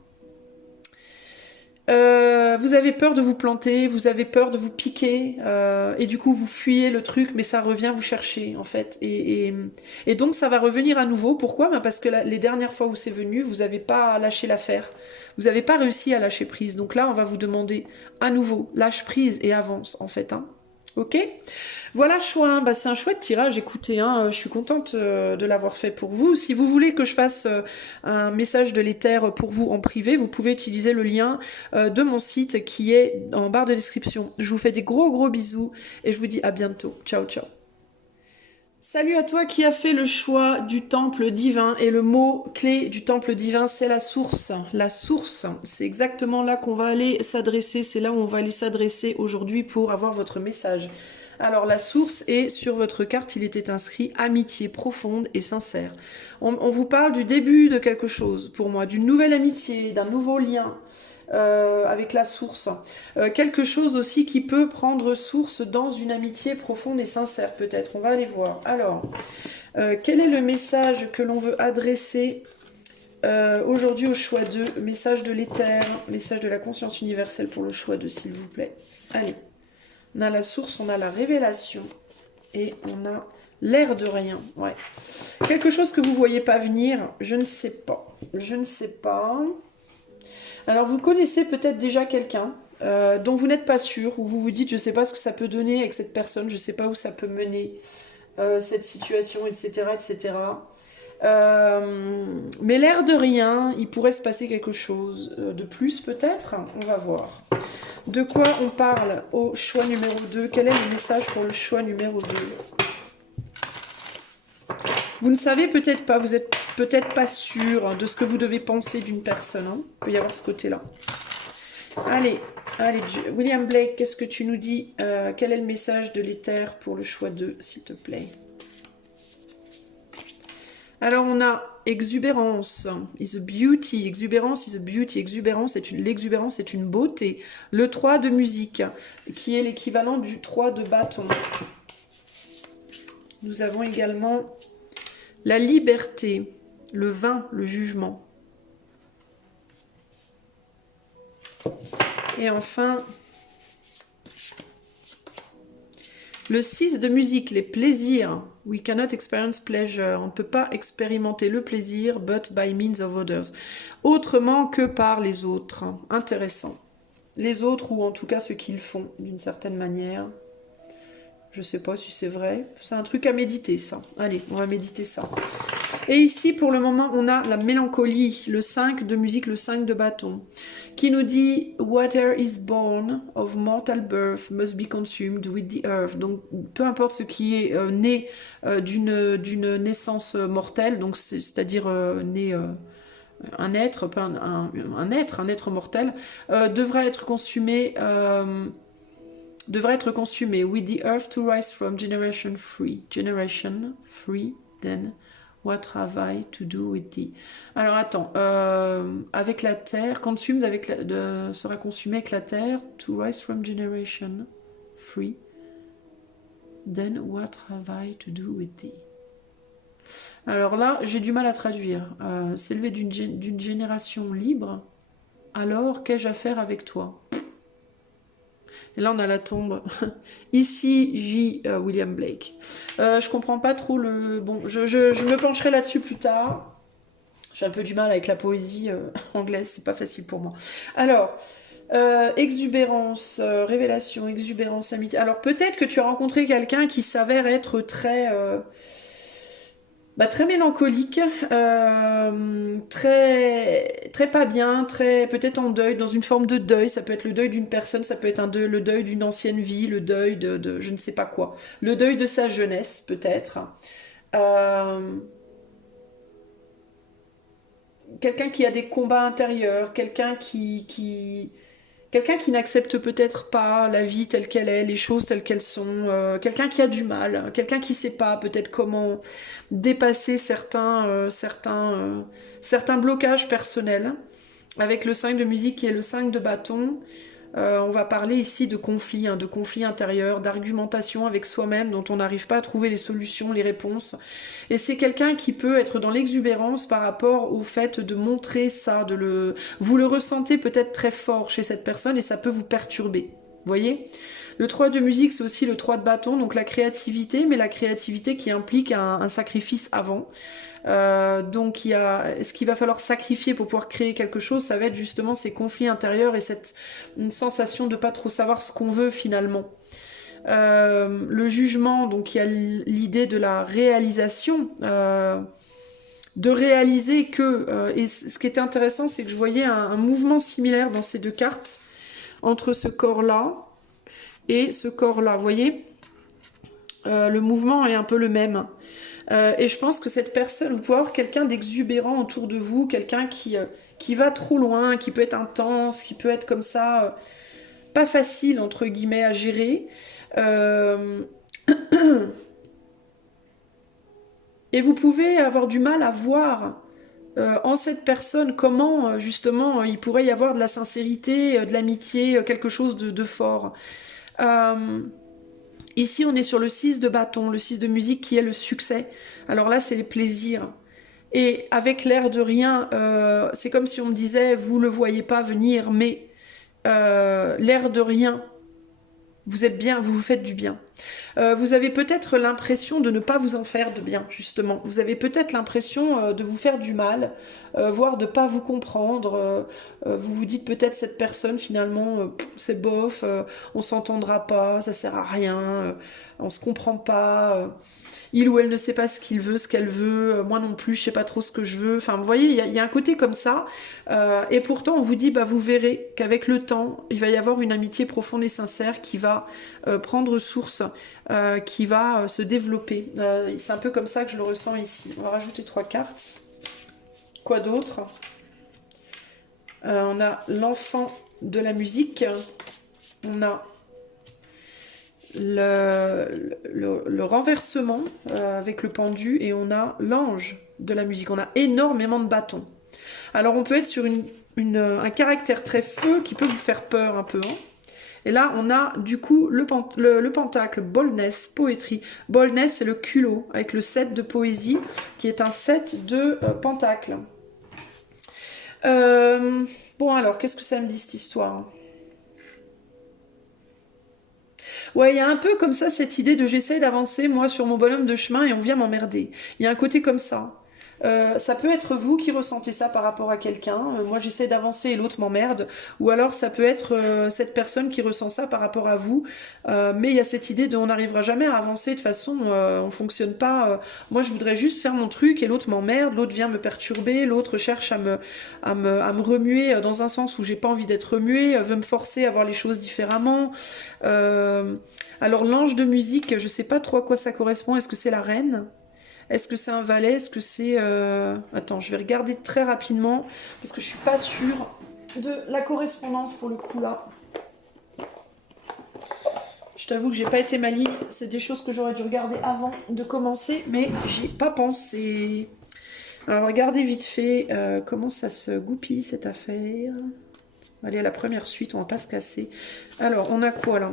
Vous avez peur de vous planter, vous avez peur de vous piquer, et du coup vous fuyez le truc, mais ça revient vous chercher en fait. Et donc ça va revenir à nouveau. Pourquoi? Ben parce que les dernières fois où c'est venu, vous n'avez pas lâché l'affaire. Vous n'avez pas réussi à lâcher prise. Donc là, on va vous demander à nouveau, lâche prise et avance en fait. Hein. Ok? Voilà, choix. Bah, c'est un chouette tirage, écoutez, hein, je suis contente de l'avoir fait pour vous. Si vous voulez que je fasse un message de l'éther pour vous en privé, vous pouvez utiliser le lien de mon site qui est en barre de description. Je vous fais des gros bisous et je vous dis à bientôt. Ciao, ciao. Salut à toi qui as fait le choix du temple divin, et le mot clé du temple divin, c'est la source. La source, c'est exactement là qu'on va aller s'adresser, c'est là où on va aller s'adresser aujourd'hui pour avoir votre message. Alors la source est sur votre carte, il était inscrit amitié profonde et sincère. On vous parle du début de quelque chose, pour moi, d'une nouvelle amitié, d'un nouveau lien. Avec la source. Quelque chose aussi qui peut prendre source dans une amitié profonde et sincère, peut-être. On va aller voir. Alors, quel est le message que l'on veut adresser aujourd'hui au choix 2? Message de l'éther, message de la conscience universelle pour le choix 2, s'il vous plaît. Allez. On a la source, on a la révélation et on a l'air de rien. Ouais. Quelque chose que vous ne voyez pas venir, je ne sais pas. Je ne sais pas. Alors vous connaissez peut-être déjà quelqu'un dont vous n'êtes pas sûr, ou vous vous dites je ne sais pas ce que ça peut donner avec cette personne, je ne sais pas où ça peut mener cette situation, etc. etc. Mais l'air de rien, il pourrait se passer quelque chose de plus peut-être, on va voir. De quoi on parle au choix numéro 2? Quel est le message pour le choix numéro 2? Vous ne savez peut-être pas, vous êtes peut-être pas sûr de ce que vous devez penser d'une personne. Hein. Il peut y avoir ce côté-là. Allez, William Blake, qu'est-ce que tu nous dis? Quel est le message de l'éther pour le choix 2, s'il te plaît? Alors on a exubérance, is a beauty, exubérance is a beauty, l'exubérance est une beauté. Le 3 de musique, qui est l'équivalent du 3 de bâton. Nous avons également la liberté, le 20, le jugement. Et enfin, le 6 de musique, les plaisirs. We cannot experience pleasure. On ne peut pas expérimenter le plaisir, but by means of others. Autrement que par les autres. Intéressant. les autres, ou en tout cas ceux qui le font, d'une certaine manière. Je sais pas si c'est vrai. C'est un truc à méditer, ça. Allez, on va méditer ça. Et ici, pour le moment, on a la mélancolie, le 5 de musique, le 5 de bâton, qui nous dit « Whatever is born of mortal birth must be consumed with the earth ». Donc, peu importe ce qui est né d'une naissance mortelle, donc c'est-à-dire né... un être, pas un être mortel, devrait être consumé. With the earth to rise from generation free, then what have I to do with thee? Alors attends, avec la terre, consumed sera consumé avec la terre, to rise from generation free, then what have I to do with thee? Alors là, j'ai du mal à traduire. S'élever d'une génération libre, alors qu'ai-je à faire avec toi? Et là, on a la tombe. Ici, J. William Blake. Je comprends pas trop le... Bon, je me pencherai là-dessus plus tard. J'ai un peu du mal avec la poésie anglaise, c'est pas facile pour moi. Alors, exubérance, révélation, exubérance, amitié. Alors, peut-être que tu as rencontré quelqu'un qui s'avère être très... très mélancolique, très pas bien, très peut-être en deuil, dans une forme de deuil. Ça peut être le deuil d'une personne, ça peut être le deuil d'une ancienne vie, le deuil de je ne sais pas quoi. Le deuil de sa jeunesse, peut-être. Quelqu'un qui a des combats intérieurs, quelqu'un qui n'accepte peut-être pas la vie telle qu'elle est, les choses telles qu'elles sont, quelqu'un qui a du mal, quelqu'un qui ne sait pas peut-être comment dépasser certains blocages personnels. Avec le 5 de musique qui est le 5 de bâton, on va parler ici de conflits intérieurs, d'argumentation avec soi-même dont on n'arrive pas à trouver les solutions, les réponses. Et c'est quelqu'un qui peut être dans l'exubérance par rapport au fait de montrer ça, vous le ressentez peut-être très fort chez cette personne et ça peut vous perturber. Vous voyez ? Le 3 de musique, c'est aussi le 3 de bâton, donc la créativité, mais la créativité qui implique un sacrifice avant. Donc ce qu'il va falloir sacrifier pour pouvoir créer quelque chose, ça va être justement ces conflits intérieurs et cette sensation de pas trop savoir ce qu'on veut finalement. Le jugement, donc il y a l'idée de la réalisation, de réaliser que... et ce qui était intéressant, c'est que je voyais un mouvement similaire dans ces deux cartes, entre ce corps-là et ce corps-là, vous voyez, le mouvement est un peu le même. Et je pense que cette personne, vous pouvez avoir quelqu'un d'exubérant autour de vous, quelqu'un qui va trop loin, qui peut être intense, qui peut être comme ça, pas facile, entre guillemets, à gérer. Et vous pouvez avoir du mal à voir en cette personne comment, justement, il pourrait y avoir de la sincérité, de l'amitié, quelque chose de fort. Ici, on est sur le 6 de bâton, le 6 de musique qui est le succès. Alors là, c'est les plaisirs. Et avec l'air de rien, c'est comme si on me disait, vous le voyez pas venir, mais l'air de rien, vous êtes bien, vous vous faites du bien. Vous avez peut-être l'impression de ne pas vous en faire de bien, justement. Vous avez peut-être l'impression de vous faire du mal, voire de ne pas vous comprendre. Vous vous dites peut-être cette personne, finalement, c'est bof, on s'entendra pas, ça sert à rien, on se comprend pas. Il ou elle ne sait pas ce qu'il veut, ce qu'elle veut, moi non plus, je sais pas trop ce que je veux. Enfin, vous voyez, il y a un côté comme ça. Et pourtant, on vous dit, bah, vous verrez qu'avec le temps, il va y avoir une amitié profonde et sincère qui va prendre source, qui va se développer. C'est un peu comme ça que je le ressens ici. On va rajouter 3 cartes. Quoi d'autre? On a l'enfant de la musique. On a le renversement avec le pendu et on a l'ange de la musique. On a énormément de bâtons. Alors on peut être sur un caractère très feu qui peut vous faire peur un peu. Hein. Et là on a du coup le pentacle, boldness, poétrie. Boldness c'est le culot avec le 7 de poésie qui est un 7 de pentacle. Bon alors qu'est-ce que ça me dit cette histoire ? Ouais, il y a un peu comme ça cette idée de j'essaie d'avancer moi sur mon bonhomme de chemin et on vient m'emmerder. Il y a un côté comme ça. Ça peut être vous qui ressentez ça par rapport à quelqu'un. Moi, j'essaie d'avancer et l'autre m'emmerde. Ou alors, ça peut être cette personne qui ressent ça par rapport à vous. Mais il y a cette idée de on n'arrivera jamais à avancer. De toute façon, on fonctionne pas. Moi, je voudrais juste faire mon truc et l'autre m'emmerde. L'autre vient me perturber. L'autre cherche à me remuer dans un sens où j'ai pas envie d'être remuée. Veut me forcer à voir les choses différemment. Alors, l'ange de musique, je sais pas trop à quoi ça correspond. Est-ce que c'est la reine? Est-ce que c'est un valet? Est-ce que c'est... Attends, je vais regarder très rapidement, parce que je suis pas sûre de la correspondance pour le coup là. Je t'avoue que j'ai pas été maligne, c'est des choses que j'aurais dû regarder avant de commencer, mais j'y ai pas pensé. Alors regardez vite fait comment ça se goupille cette affaire. Allez, à la première suite, on va pas se casser. Alors, on a quoi là?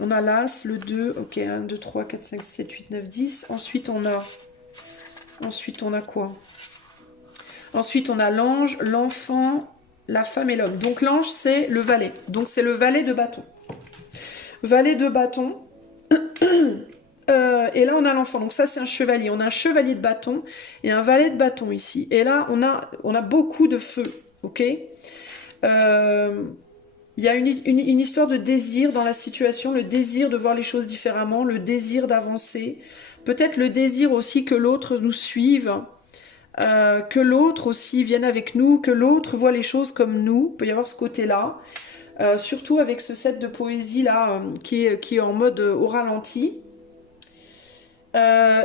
On a l'As, le 2, ok, 1, 2, 3, 4, 5, 6, 7, 8, 9, 10. Ensuite, on a quoi? Ensuite, on a l'ange, l'enfant, la femme et l'homme. Donc, l'ange, c'est le valet. Donc, c'est le valet de bâton. Valet de bâton. Et là, on a l'enfant. Donc, ça, c'est un chevalier. On a un chevalier de bâton et un valet de bâton ici. Et là, on a beaucoup de feu, ok? Il y a une histoire de désir dans la situation, le désir de voir les choses différemment, le désir d'avancer, peut-être le désir aussi que l'autre nous suive, que l'autre aussi vienne avec nous, que l'autre voit les choses comme nous, il peut y avoir ce côté-là, surtout avec ce set de poésie là qui est en mode au ralenti.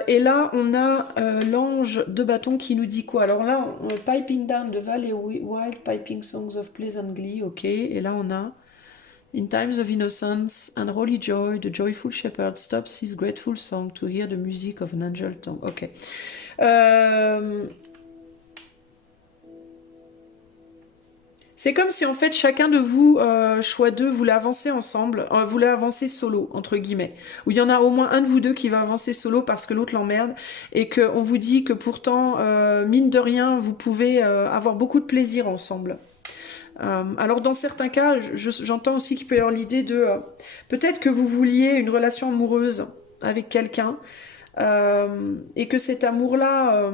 Et là, on a l'ange de bâton qui nous dit quoi? Alors là, Piping down the valley, wild piping songs of pleasant glee, ok. Et là, on a In times of innocence and holy joy, the joyful shepherd stops his grateful song to hear the music of an angel tongue. Ok. C'est comme si en fait chacun de vous, choix 2, voulait avancer ensemble, voulait avancer solo, entre guillemets. Où il y en a au moins un de vous deux qui va avancer solo parce que l'autre l'emmerde. Et qu'on vous dit que pourtant, mine de rien, vous pouvez avoir beaucoup de plaisir ensemble. Alors dans certains cas, j'entends aussi qu'il peut y avoir l'idée de... peut-être que vous vouliez une relation amoureuse avec quelqu'un et que cet amour-là...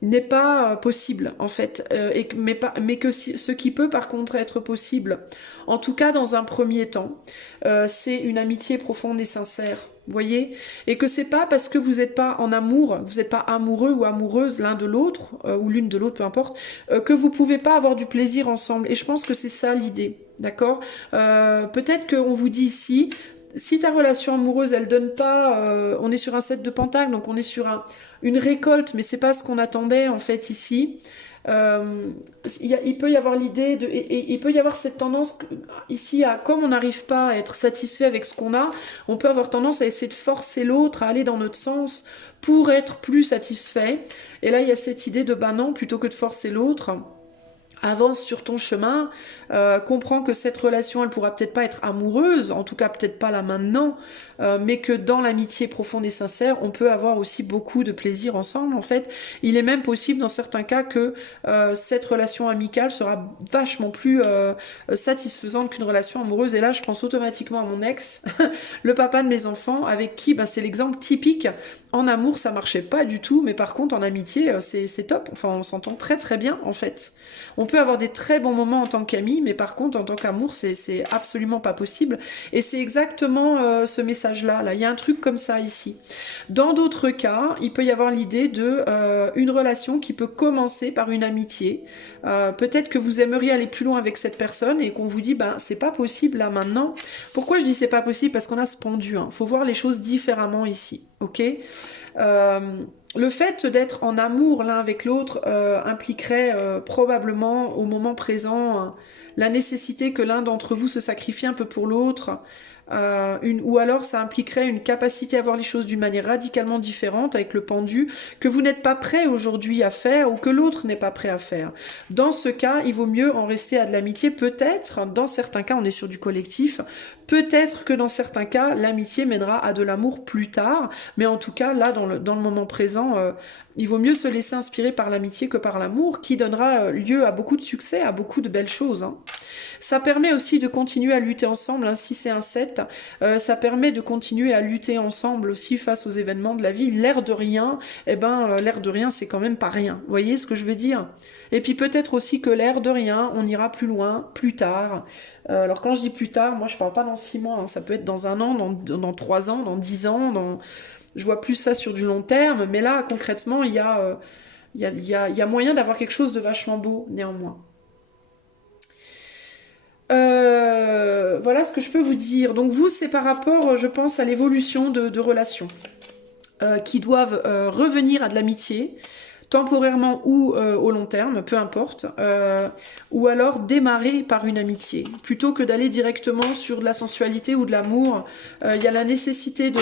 n'est pas possible en fait, mais que ce qui peut par contre être possible, en tout cas dans un premier temps, c'est une amitié profonde et sincère, vous voyez, et que c'est pas parce que vous n'êtes pas en amour, vous n'êtes pas amoureux ou amoureuse l'un de l'autre, ou l'une de l'autre, peu importe, que vous pouvez pas avoir du plaisir ensemble, et je pense que c'est ça l'idée, d'accord. Peut-être qu'on vous dit ici, si ta relation amoureuse elle donne pas, on est sur un 7 de pentacle, donc on est sur une récolte, mais c'est pas ce qu'on attendait en fait ici. Il peut y avoir l'idée de, et il peut y avoir cette tendance ici à, comme on n'arrive pas à être satisfait avec ce qu'on a, on peut avoir tendance à essayer de forcer l'autre à aller dans notre sens pour être plus satisfait. Et là il y a cette idée de bah non, plutôt que de forcer l'autre, avance sur ton chemin, comprends que cette relation, elle pourra peut-être pas être amoureuse, en tout cas peut-être pas là maintenant, mais que dans l'amitié profonde et sincère, on peut avoir aussi beaucoup de plaisir ensemble. En fait, il est même possible dans certains cas que cette relation amicale sera vachement plus satisfaisante qu'une relation amoureuse. Et là, je pense automatiquement à mon ex, le papa de mes enfants, avec qui, bah, c'est l'exemple typique. En amour, ça marchait pas du tout, mais par contre, en amitié, c'est top. Enfin, on s'entend très très bien, en fait. On peut avoir des très bons moments en tant qu'amis, mais par contre, en tant qu'amour, c'est absolument pas possible. Et c'est exactement ce message-là. Là. Il y a un truc comme ça ici. Dans d'autres cas, il peut y avoir l'idée de une relation qui peut commencer par une amitié. Peut-être que vous aimeriez aller plus loin avec cette personne et qu'on vous dit, ben, c'est pas possible là maintenant. Pourquoi je dis c'est pas possible? Parce qu'on a ce pendu. Faut voir les choses différemment ici. Ok. Le fait d'être en amour l'un avec l'autre impliquerait probablement au moment présent la nécessité que l'un d'entre vous se sacrifie un peu pour l'autre, ou alors ça impliquerait une capacité à voir les choses d'une manière radicalement différente avec le pendu que vous n'êtes pas prêt aujourd'hui à faire ou que l'autre n'est pas prêt à faire. Dans ce cas, il vaut mieux en rester à de l'amitié. Peut-être, dans certains cas, on est sur du collectif, peut-être que dans certains cas, l'amitié mènera à de l'amour plus tard, mais en tout cas, là, dans le moment présent, il vaut mieux se laisser inspirer par l'amitié que par l'amour, qui donnera lieu à beaucoup de succès, à beaucoup de belles choses. Ça permet aussi de continuer à lutter ensemble, hein, si c'est un 7, ça permet de continuer à lutter ensemble aussi face aux événements de la vie. L'air de rien, eh ben, l'air de rien, c'est quand même pas rien. Vous voyez ce que je veux dire? Et puis peut-être aussi que l'air de rien, on ira plus loin, plus tard. Alors quand je dis plus tard, moi je parle pas dans 6 mois, hein, ça peut être dans 1 an, dans 3 ans, dans 10 ans, je vois plus ça sur du long terme, mais là concrètement il y a moyen d'avoir quelque chose de vachement beau néanmoins. Voilà ce que je peux vous dire. Donc vous, c'est par rapport, je pense, à l'évolution de relations qui doivent revenir à de l'amitié, temporairement ou au long terme, peu importe, ou alors démarrer par une amitié. Plutôt que d'aller directement sur de la sensualité ou de l'amour, il y a la nécessité de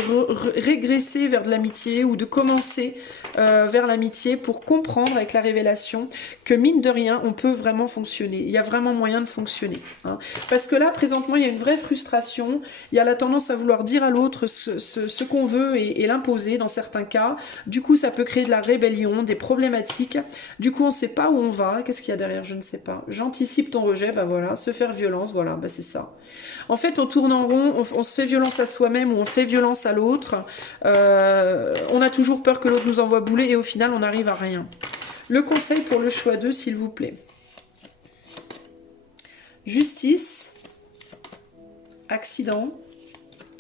régresser vers de l'amitié ou de commencer vers l'amitié pour comprendre avec la révélation que mine de rien, on peut vraiment fonctionner. Il y a vraiment moyen de fonctionner. Hein. Parce que là, présentement, il y a une vraie frustration. Il y a la tendance à vouloir dire à l'autre ce qu'on veut et l'imposer dans certains cas. Du coup, ça peut créer de la rébellion, des problématiques. Du coup, on ne sait pas où on va. Qu'est-ce qu'il y a derrière? Je ne sais pas. J'anticipe ton rejet, bah voilà. Se faire violence, voilà, bah c'est ça. En fait, on tourne en rond, on se fait violence à soi-même ou on fait violence à l'autre. On a toujours peur que l'autre nous envoie bouler et au final, on n'arrive à rien. Le conseil pour le choix 2, s'il vous plaît. Justice. Accident.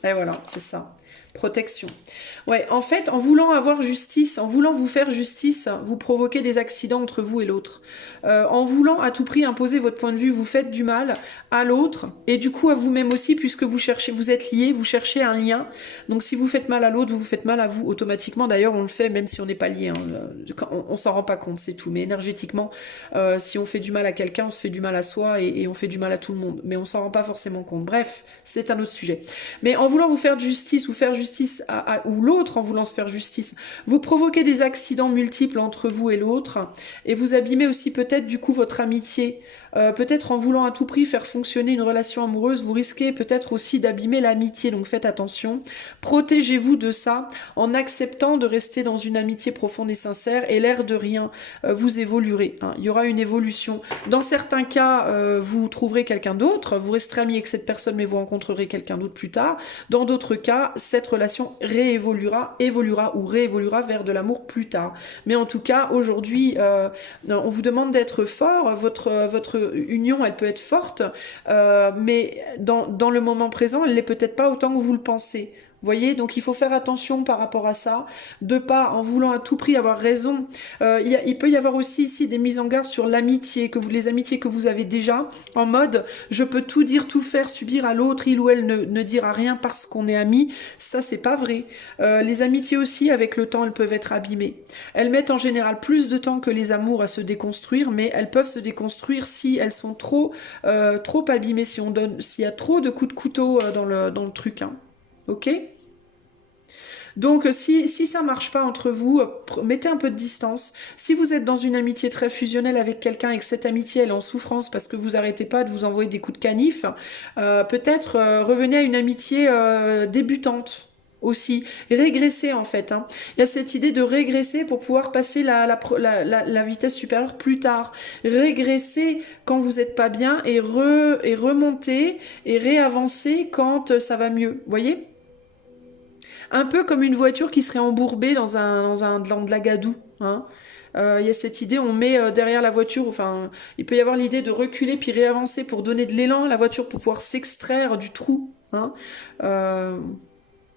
Et voilà, c'est ça. Protection. Ouais, en fait, en voulant avoir justice, en voulant vous faire justice, vous provoquez des accidents entre vous et l'autre. En voulant à tout prix imposer votre point de vue, vous faites du mal à l'autre et du coup à vous-même aussi, puisque vous cherchez, vous êtes liés, vous cherchez un lien. Donc si vous faites mal à l'autre, vous vous faites mal à vous automatiquement. D'ailleurs, on le fait même si on n'est pas lié. Hein. On s'en rend pas compte, c'est tout. Mais énergétiquement, si on fait du mal à quelqu'un, on se fait du mal à soi et on fait du mal à tout le monde. Mais on s'en rend pas forcément compte. Bref, c'est un autre sujet. Mais en voulant vous faire justice ou faire justice ou l'autre en voulant se faire justice, vous provoquez des accidents multiples entre vous et l'autre et vous abîmez aussi peut-être du coup votre amitié. Peut-être en voulant à tout prix faire fonctionner une relation amoureuse, vous risquez peut-être aussi d'abîmer l'amitié, donc faites attention. Protégez-vous de ça en acceptant de rester dans une amitié profonde et sincère et l'air de rien, vous évoluerez. Hein. Il y aura une évolution. Dans certains cas, vous trouverez quelqu'un d'autre, vous resterez ami avec cette personne mais vous rencontrerez quelqu'un d'autre plus tard. Dans d'autres cas, cette relation évoluera ou réévoluera vers de l'amour plus tard. Mais en tout cas, aujourd'hui, on vous demande d'être fort, votre union, elle peut être forte, mais dans le moment présent, elle l'est peut-être pas autant que vous le pensez. Vous voyez, donc il faut faire attention par rapport à ça, de pas, en voulant à tout prix avoir raison. Il peut y avoir aussi ici des mises en garde sur l'amitié, les amitiés que vous avez déjà, en mode, je peux tout dire, tout faire, subir à l'autre, il ou elle ne dira rien parce qu'on est amis. Ça, c'est pas vrai. Les amitiés aussi, avec le temps, elles peuvent être abîmées. Elles mettent en général plus de temps que les amours à se déconstruire, mais elles peuvent se déconstruire si elles sont trop abîmées, s'il y a trop de coups de couteau dans le truc, hein. Ok? Donc si ça marche pas entre vous, mettez un peu de distance. Si vous êtes dans une amitié très fusionnelle avec quelqu'un et que cette amitié elle est en souffrance parce que vous arrêtez pas de vous envoyer des coups de canif, peut-être revenez à une amitié débutante. Aussi, régresser en fait. Hein. Il y a cette idée de régresser pour pouvoir passer la vitesse supérieure plus tard. Régresser quand vous n'êtes pas bien et remonter et réavancer quand ça va mieux. Vous voyez? Un peu comme une voiture qui serait embourbée dans de la gadoue. Hein. Il y a cette idée, on met derrière la voiture, enfin, il peut y avoir l'idée de reculer puis réavancer pour donner de l'élan à la voiture pour pouvoir s'extraire du trou. Hein.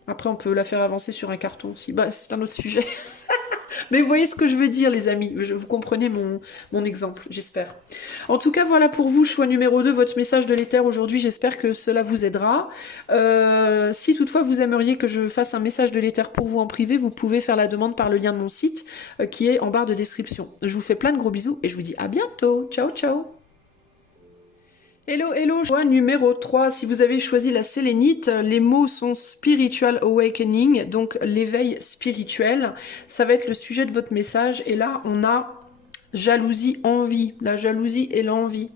Après, on peut la faire avancer sur un carton aussi. Bah, c'est un autre sujet. Mais vous voyez ce que je veux dire, les amis. Vous comprenez mon exemple, j'espère. En tout cas, voilà pour vous, choix numéro 2, votre message de l'éther aujourd'hui. J'espère que cela vous aidera. Si toutefois vous aimeriez que je fasse un message de l'éther pour vous en privé, vous pouvez faire la demande par le lien de mon site qui est en barre de description. Je vous fais plein de gros bisous et je vous dis à bientôt. Ciao, ciao. Hello, hello, choix numéro 3, si vous avez choisi la sélénite, les mots sont Spiritual Awakening, donc l'éveil spirituel, ça va être le sujet de votre message, et là on a jalousie, envie, la jalousie et l'envie.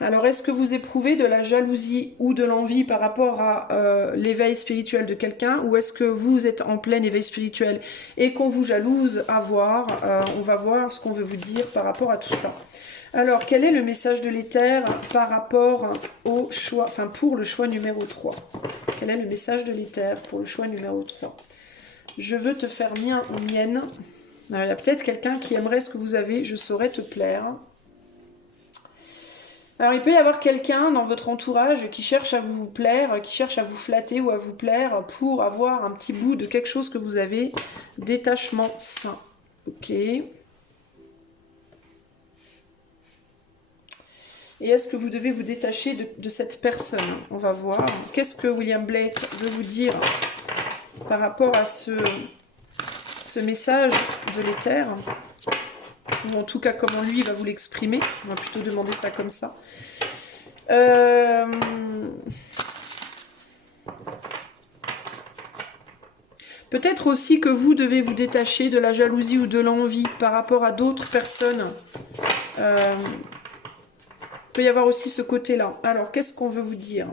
Alors est-ce que vous éprouvez de la jalousie ou de l'envie par rapport à l'éveil spirituel de quelqu'un, ou est-ce que vous êtes en plein éveil spirituel et qu'on vous jalouse? À voir, on va voir ce qu'on veut vous dire par rapport à tout ça. Alors, quel est le message de l'éther par rapport au choix, enfin pour le choix numéro 3? Quel est le message de l'éther pour le choix numéro 3? Je veux te faire mien ou mienne. Alors, il y a peut-être quelqu'un qui aimerait ce que vous avez, je saurais te plaire. Alors, il peut y avoir quelqu'un dans votre entourage qui cherche à vous plaire, qui cherche à vous flatter ou à vous plaire pour avoir un petit bout de quelque chose que vous avez. Détachement sain. Ok. Et est-ce que vous devez vous détacher de cette personne? On va voir. Qu'est-ce que William Blake veut vous dire par rapport à ce message de l'éther? Ou en tout cas, comment lui va vous l'exprimer. On va plutôt demander ça comme ça. Peut-être aussi que vous devez vous détacher de la jalousie ou de l'envie par rapport à d'autres personnes. Il peut y avoir aussi ce côté-là. Alors, qu'est-ce qu'on veut vous dire?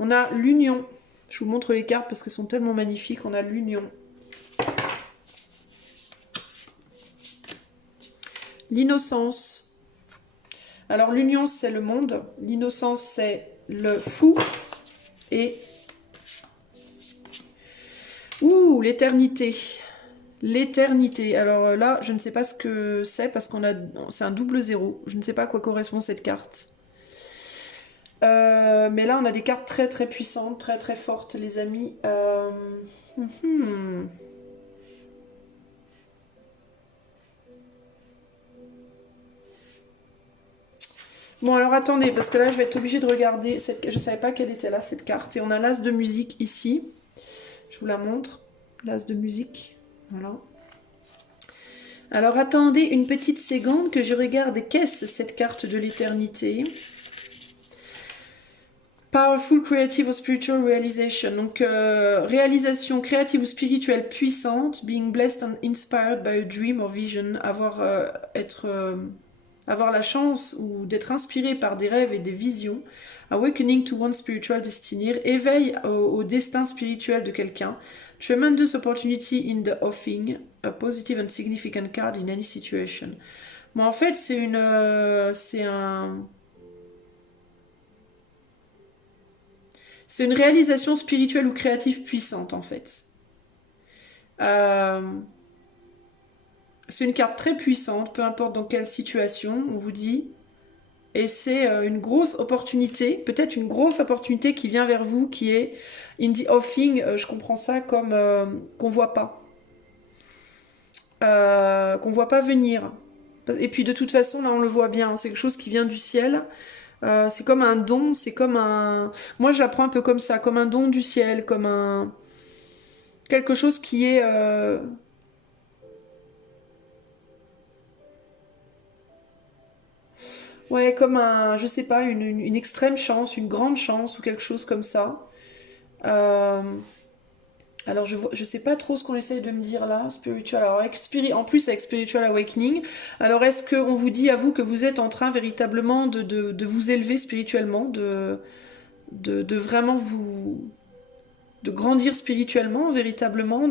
On a l'union. Je vous montre les cartes parce qu'elles sont tellement magnifiques. On a l'union. L'innocence. Alors, l'union, c'est le monde. L'innocence, c'est le fou. Et... ouh, l'éternité. L'éternité. Alors là, je ne sais pas ce que c'est parce qu'on a... c'est un double zéro. Je ne sais pas à quoi correspond cette carte. Mais là, on a des cartes très très puissantes, très très fortes, les amis. Bon, alors attendez, parce que là, je vais être obligée de regarder. Je ne savais pas qu'elle était là, cette carte. Et on a l'as de musique ici. Je vous la montre. L'as de musique. Voilà. Alors attendez une petite seconde que je regarde. Qu'est-ce cette carte de l'éternité? Powerful creative or spiritual realization. Donc réalisation créative ou spirituelle puissante. Being blessed and inspired by a dream or vision. Avoir la chance ou d'être inspiré par des rêves et des visions. Awakening to one's spiritual destiny. Éveil au destin spirituel de quelqu'un. Tremendous opportunity in the offing. A positive and significant card in any situation. Bon, en fait, c'est une réalisation spirituelle ou créative puissante, en fait. C'est une carte très puissante, peu importe dans quelle situation, on vous dit. Et c'est une grosse opportunité, peut-être une grosse opportunité qui vient vers vous, qui est in the offing. Je comprends ça comme qu'on voit pas. Qu'on voit pas venir. Et puis de toute façon, là on le voit bien, c'est quelque chose qui vient du ciel. C'est comme un don, c'est comme un... Moi je l'apprends un peu comme ça, comme un don du ciel, comme un... quelque chose qui est... Ouais, comme un, je sais pas, une extrême chance, une grande chance ou quelque chose comme ça. Euh, Alors je sais pas trop ce qu'on essaye de me dire là, spiritual. Alors en plus avec spiritual awakening. Alors est-ce qu'on vous dit à vous que vous êtes en train véritablement de vous élever spirituellement, de vraiment de grandir spirituellement véritablement,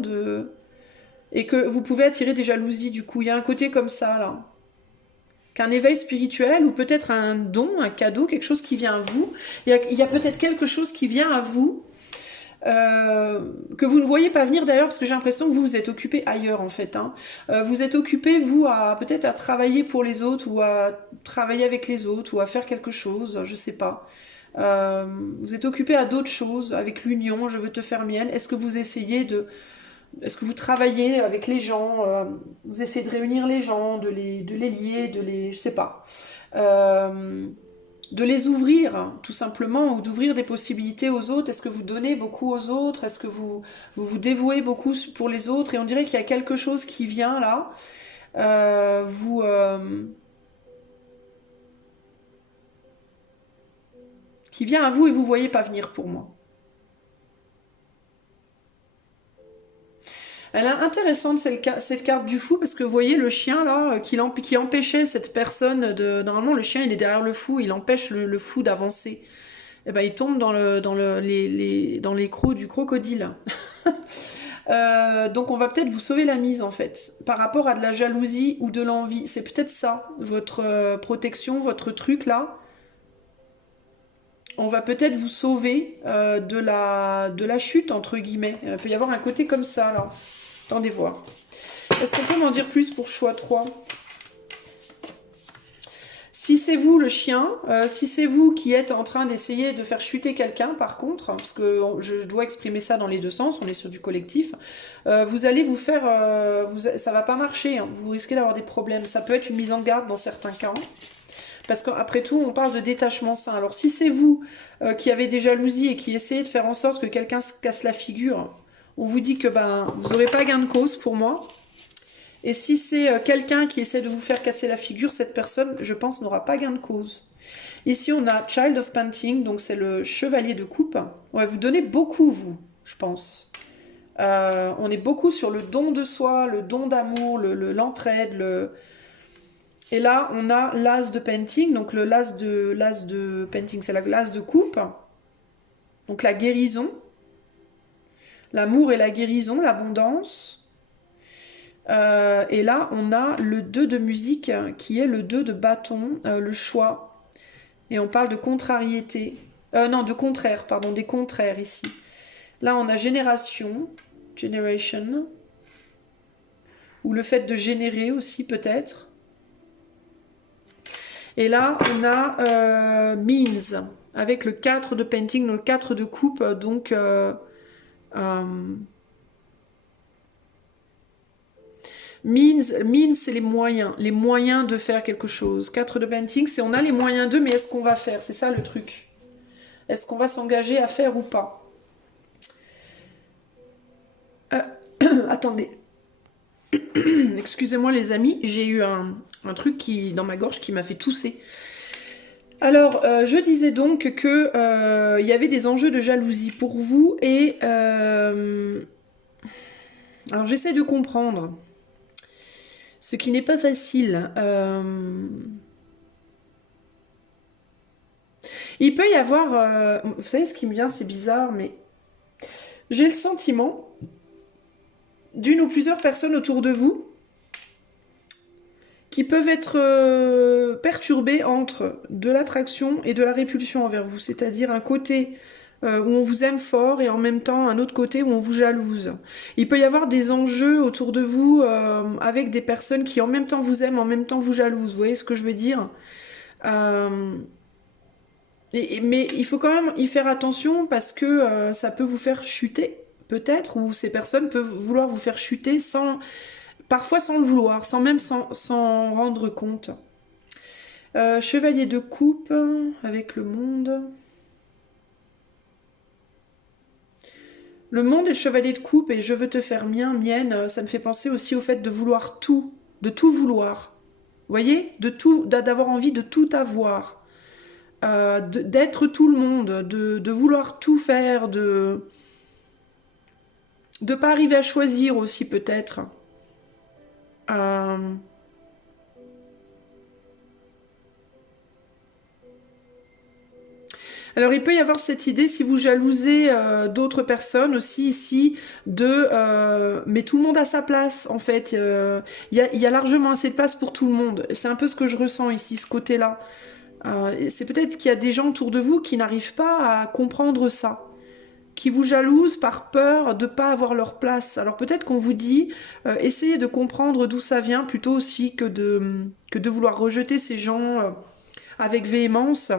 et que vous pouvez attirer des jalousies du coup. Il y a un côté comme ça là. Qu'un éveil spirituel ou peut-être un don, un cadeau, quelque chose qui vient à vous. Il y a peut-être quelque chose qui vient à vous que vous ne voyez pas venir d'ailleurs parce que j'ai l'impression que vous êtes occupé ailleurs en fait. Hein. Vous êtes occupé vous à peut-être à travailler pour les autres ou à travailler avec les autres ou à faire quelque chose, je sais pas. Vous êtes occupé à d'autres choses avec l'union, je veux te faire mienne. Est-ce que vous essayez de... Est-ce que vous travaillez avec les gens, vous essayez de réunir les gens, de les lier, je sais pas, de les ouvrir tout simplement ou d'ouvrir des possibilités aux autres. Est-ce que vous donnez beaucoup aux autres? Est-ce que vous dévouez beaucoup pour les autres? Et on dirait qu'il y a quelque chose qui vient là, qui vient à vous et vous voyez pas venir pour moi. Elle est intéressante cette carte du fou parce que vous voyez le chien là qui empêchait cette personne de... Normalement le chien il est derrière le fou, il empêche le fou d'avancer. Et ben il tombe dans les crocs du crocodile. Donc on va peut-être vous sauver la mise en fait, par rapport à de la jalousie ou de l'envie. C'est peut-être ça, votre protection, votre truc là. On va peut-être vous sauver de la chute, entre guillemets. Il peut y avoir un côté comme ça là. Attendez voir. Est-ce qu'on peut m'en dire plus pour choix 3? Si c'est vous le chien, si c'est vous qui êtes en train d'essayer de faire chuter quelqu'un, par contre, parce que je dois exprimer ça dans les deux sens, on est sur du collectif, vous allez vous faire, ça va pas marcher, hein, vous risquez d'avoir des problèmes. Ça peut être une mise en garde dans certains cas, parce qu'après tout, on parle de détachement sain. Alors si c'est vous qui avez des jalousies et qui essayez de faire en sorte que quelqu'un se casse la figure, on vous dit que vous n'aurez pas gain de cause pour moi. Et si c'est quelqu'un qui essaie de vous faire casser la figure, cette personne, je pense, n'aura pas gain de cause. Ici, on a Child of Painting, donc c'est le chevalier de coupe. Ouais, vous donnez beaucoup, vous, je pense. On est beaucoup sur le don de soi, le don d'amour, l'entraide. Et là, on a l'as de Painting, donc l'as de Painting, c'est l'as de coupe. Donc la guérison, l'amour et la guérison, l'abondance. Et là, on a le 2 de musique qui est le 2 de bâton, le choix. Et on parle de contrariété. Non, de contraire, pardon, des contraires ici. Là, on a génération, generation. Ou le fait de générer aussi, peut-être. Et là, on a means, avec le 4 de painting, le 4 de coupe, donc... Means c'est les moyens de faire quelque chose. 4 de painting, c'est on a les moyens d'eux, mais est-ce qu'on va faire? C'est ça le truc. Est-ce qu'on va s'engager à faire ou pas? Attendez. Excusez-moi les amis, j'ai eu un truc dans ma gorge qui m'a fait tousser. Alors, je disais donc que il y avait des enjeux de jalousie pour vous et... alors j'essaie de comprendre. Ce qui n'est pas facile. Il peut y avoir... vous savez ce qui me vient, c'est bizarre, mais... J'ai le sentiment d'une ou plusieurs personnes autour de vous qui peuvent être perturbées entre de l'attraction et de la répulsion envers vous. C'est-à-dire un côté... où on vous aime fort et en même temps un autre côté où on vous jalouse. Il peut y avoir des enjeux autour de vous avec des personnes qui en même temps vous aiment, en même temps vous jalousent. Vous voyez ce que je veux dire? Mais il faut quand même y faire attention parce que ça peut vous faire chuter, peut-être, ou ces personnes peuvent vouloir vous faire chuter parfois sans le vouloir, sans rendre compte. Chevalier de coupe avec le monde... Le monde et le chevalier de coupe et je veux te faire mienne, ça me fait penser aussi au fait de vouloir tout, de tout vouloir. Vous voyez? D'avoir envie de tout avoir, d'être tout le monde, de vouloir tout faire, de pas arriver à choisir aussi peut-être. Alors il peut y avoir cette idée, si vous jalousez d'autres personnes aussi ici, mais tout le monde a sa place en fait. Il y a largement assez de place pour tout le monde. C'est un peu ce que je ressens ici, ce côté-là. C'est peut-être qu'il y a des gens autour de vous qui n'arrivent pas à comprendre ça, qui vous jalousent par peur de ne pas avoir leur place. Alors peut-être qu'on vous dit, essayez de comprendre d'où ça vient, plutôt aussi que de vouloir rejeter ces gens avec véhémence.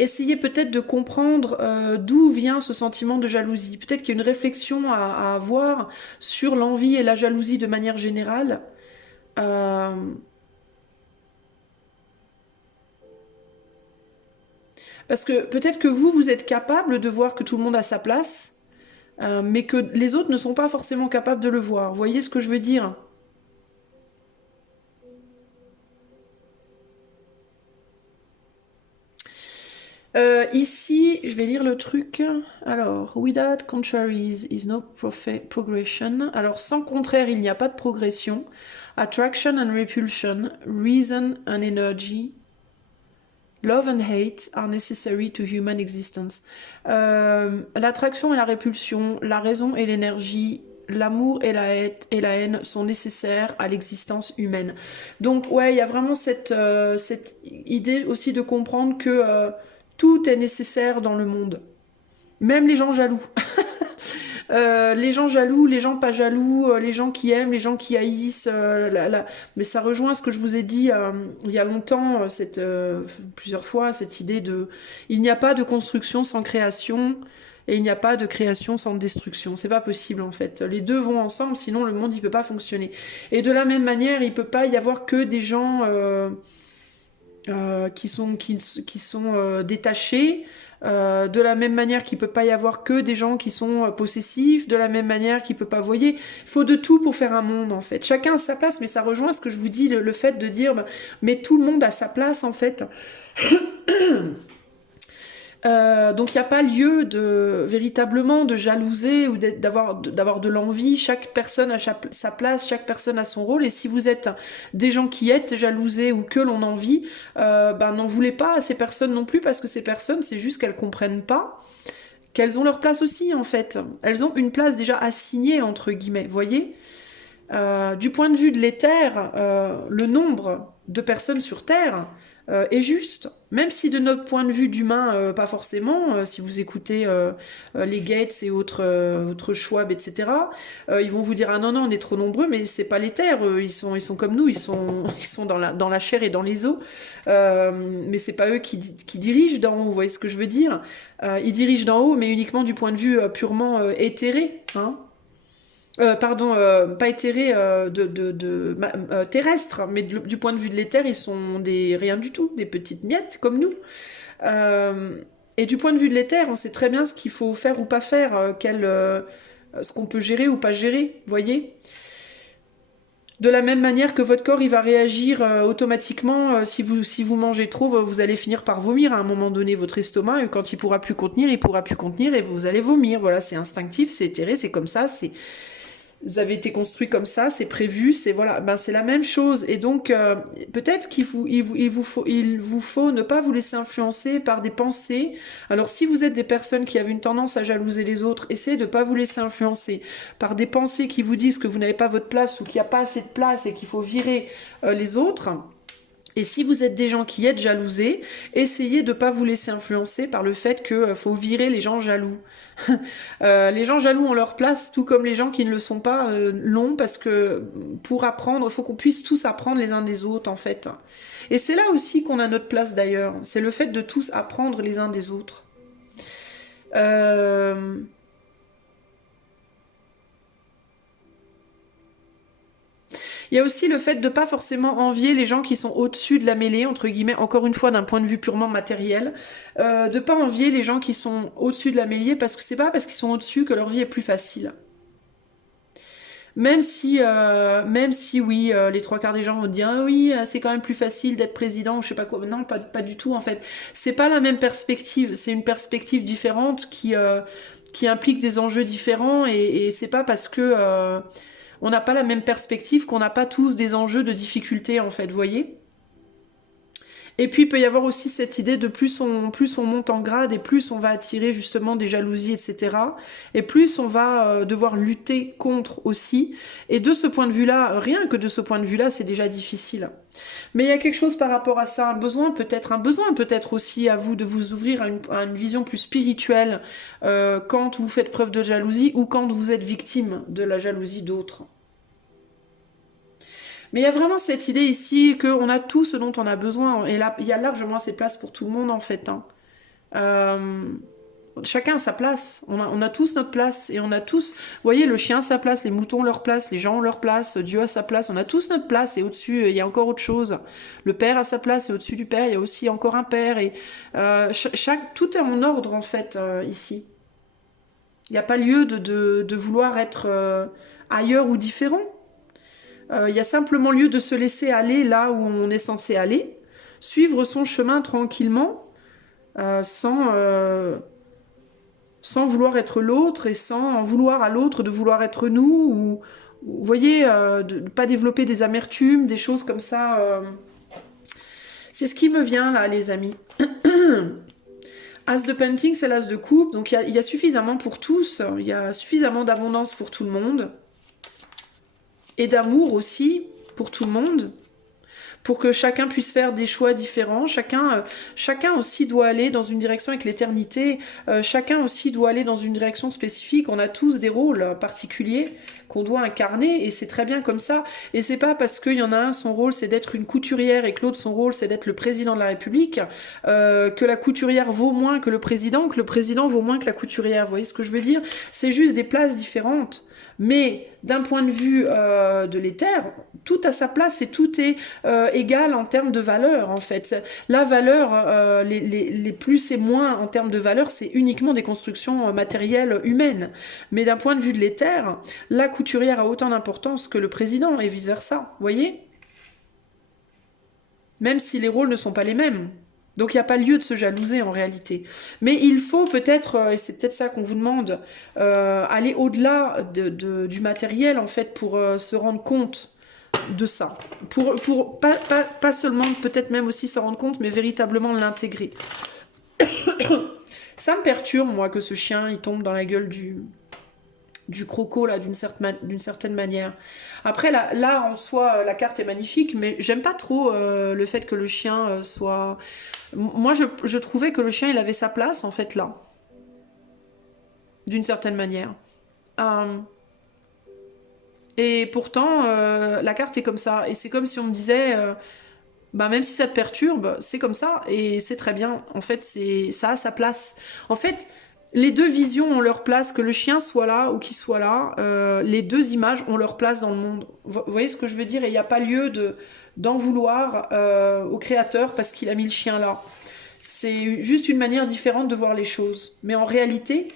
Essayez peut-être de comprendre d'où vient ce sentiment de jalousie. Peut-être qu'il y a une réflexion à avoir sur l'envie et la jalousie de manière générale. Parce que peut-être que vous êtes capable de voir que tout le monde a sa place, mais que les autres ne sont pas forcément capables de le voir. Vous voyez ce que je veux dire ? Ici, je vais lire le truc. Alors, without contraries is no progression. Alors, sans contraire, il n'y a pas de progression. Attraction and repulsion, reason and energy. Love and hate are necessary to human existence. L'attraction et la répulsion, la raison et l'énergie, l'amour et la haine sont nécessaires à l'existence humaine. Donc ouais, il y a vraiment cette idée aussi de comprendre que tout est nécessaire dans le monde. Même les gens jaloux. Les gens jaloux, les gens pas jaloux, les gens qui aiment, les gens qui haïssent. Mais ça rejoint ce que je vous ai dit il y a longtemps, plusieurs fois, cette idée de il n'y a pas de construction sans création et il n'y a pas de création sans destruction. C'est pas possible en fait. Les deux vont ensemble, sinon le monde il peut pas fonctionner. Et de la même manière, il peut pas y avoir que des gens qui sont détachés. De la même manière qu'il peut pas y avoir que des gens qui sont possessifs, de la même manière qu'il peut pas, voyer, il faut de tout pour faire un monde en fait. Chacun a sa place, mais ça rejoint ce que je vous dis, le fait de dire, mais tout le monde a sa place en fait. Donc il n'y a pas lieu de véritablement de jalouser ou d'avoir de l'envie. Chaque personne a sa place, chaque personne a son rôle. Et si vous êtes des gens qui êtes jalousés ou que l'on envie, n'en voulez pas à ces personnes non plus, parce que ces personnes, c'est juste qu'elles comprennent pas qu'elles ont leur place aussi en fait. Elles ont une place déjà assignée entre guillemets, voyez. Du point de vue de l'éther, le nombre de personnes sur Terre est juste. Même si de notre point de vue d'humain, pas forcément, si vous écoutez les Gates et autres Schwab, etc., ils vont vous dire ah non, non, on est trop nombreux, mais c'est pas l'éther, ils sont comme nous, ils sont dans la chair et dans les os, mais c'est pas eux qui dirigent d'en haut, vous voyez ce que je veux dire. Ils dirigent d'en haut, mais uniquement du point de vue purement éthéré, hein. Pardon, pas éthéré terrestre, mais du point de vue de l'éther, ils sont rien du tout, des petites miettes comme nous. Et du point de vue de l'éther, on sait très bien ce qu'il faut faire ou pas faire, ce qu'on peut gérer ou pas gérer, voyez. De la même manière que votre corps, il va réagir automatiquement. Si vous mangez trop, vous allez finir par vomir à un moment donné. Votre estomac, quand il pourra plus contenir, il pourra plus contenir et vous allez vomir. Voilà, c'est instinctif, c'est éthéré, c'est comme ça, vous avez été construit comme ça, c'est prévu, c'est voilà, c'est la même chose. Et donc peut-être qu'il vous faut ne pas vous laisser influencer par des pensées. Alors si vous êtes des personnes qui avez une tendance à jalouser les autres, essayez de ne pas vous laisser influencer par des pensées qui vous disent que vous n'avez pas votre place ou qu'il n'y a pas assez de place et qu'il faut virer les autres. Et si vous êtes des gens qui êtes jalousés, essayez de ne pas vous laisser influencer par le fait qu'il faut virer les gens jaloux. Les gens jaloux ont leur place, tout comme les gens qui ne le sont pas l'ont, parce que pour apprendre, il faut qu'on puisse tous apprendre les uns des autres, en fait. Et c'est là aussi qu'on a notre place, d'ailleurs. C'est le fait de tous apprendre les uns des autres. Il y a aussi le fait de pas forcément envier les gens qui sont au-dessus de la mêlée, entre guillemets, encore une fois d'un point de vue purement matériel, de pas envier les gens qui sont au-dessus de la mêlée, parce que c'est pas parce qu'ils sont au-dessus que leur vie est plus facile. Même si oui, les trois quarts des gens vont dire ah oui, c'est quand même plus facile d'être président ou je sais pas quoi. Non, pas du tout en fait. C'est pas la même perspective. C'est une perspective différente qui implique des enjeux différents et c'est pas parce que on n'a pas la même perspective qu'on n'a pas tous des enjeux de difficulté en fait, vous voyez. Et puis il peut y avoir aussi cette idée de plus on monte en grade et plus on va attirer justement des jalousies, etc. Et plus on va devoir lutter contre aussi. Et de ce point de vue-là, rien que de ce point de vue-là, c'est déjà difficile. Mais il y a quelque chose par rapport à ça, un besoin peut-être aussi à vous de vous ouvrir à une vision plus spirituelle quand vous faites preuve de jalousie ou quand vous êtes victime de la jalousie d'autres. Mais il y a vraiment cette idée ici qu'on a tout ce dont on a besoin. Et là, il y a largement assez de place pour tout le monde, en fait. Hein. Chacun a sa place. On a tous notre place. Et on a tous... Vous voyez, le chien a sa place, les moutons ont leur place, les gens ont leur place, Dieu a sa place. On a tous notre place. Et au-dessus, il y a encore autre chose. Le père a sa place. Et au-dessus du père, il y a aussi encore un père. Et tout est en ordre, en fait, ici. Il n'y a pas lieu de vouloir être ailleurs ou différent. Il y a simplement lieu de se laisser aller là où on est censé aller, suivre son chemin tranquillement, sans vouloir être l'autre et sans en vouloir à l'autre de vouloir être nous, ou vous voyez, de ne pas développer des amertumes, des choses comme ça. C'est ce qui me vient là, les amis. As de Painting, c'est l'as de coupe, donc il y a suffisamment pour tous, il y a suffisamment d'abondance pour tout le monde, et d'amour aussi pour tout le monde, pour que chacun puisse faire des choix différents, chacun aussi doit aller dans une direction avec l'éternité, chacun aussi doit aller dans une direction spécifique, on a tous des rôles particuliers qu'on doit incarner, et c'est très bien comme ça, et c'est pas parce qu'il y en a un, son rôle c'est d'être une couturière, et que l'autre son rôle c'est d'être le président de la République, que la couturière vaut moins que le président vaut moins que la couturière, vous voyez ce que je veux dire? C'est juste des places différentes. Mais d'un point de vue de l'éther, tout a sa place et tout est égal en termes de valeur en fait. La valeur, les plus et moins en termes de valeur, c'est uniquement des constructions matérielles humaines. Mais d'un point de vue de l'éther, la couturière a autant d'importance que le président et vice-versa, vous voyez? Même si les rôles ne sont pas les mêmes. Donc il n'y a pas lieu de se jalouser en réalité. Mais il faut peut-être, et c'est peut-être ça qu'on vous demande, aller au-delà du matériel en fait pour se rendre compte de ça. Pour pas seulement, peut-être même aussi se rendre compte, mais véritablement l'intégrer. Ça me perturbe moi que ce chien il tombe dans la gueule du croco là d'une certaine manière. Après là en soi la carte est magnifique, mais j'aime pas trop le fait que le chien soit... Moi je trouvais que le chien il avait sa place en fait là, d'une certaine manière. Et pourtant la carte est comme ça, et c'est comme si on me disait bah même si ça te perturbe, c'est comme ça, et c'est très bien, en fait ça a sa place. En fait, les deux visions ont leur place, que le chien soit là ou qu'il soit là, les deux images ont leur place dans le monde. Vous voyez ce que je veux dire? Et il n'y a pas lieu d'en vouloir au créateur parce qu'il a mis le chien là. C'est juste une manière différente de voir les choses. Mais en réalité,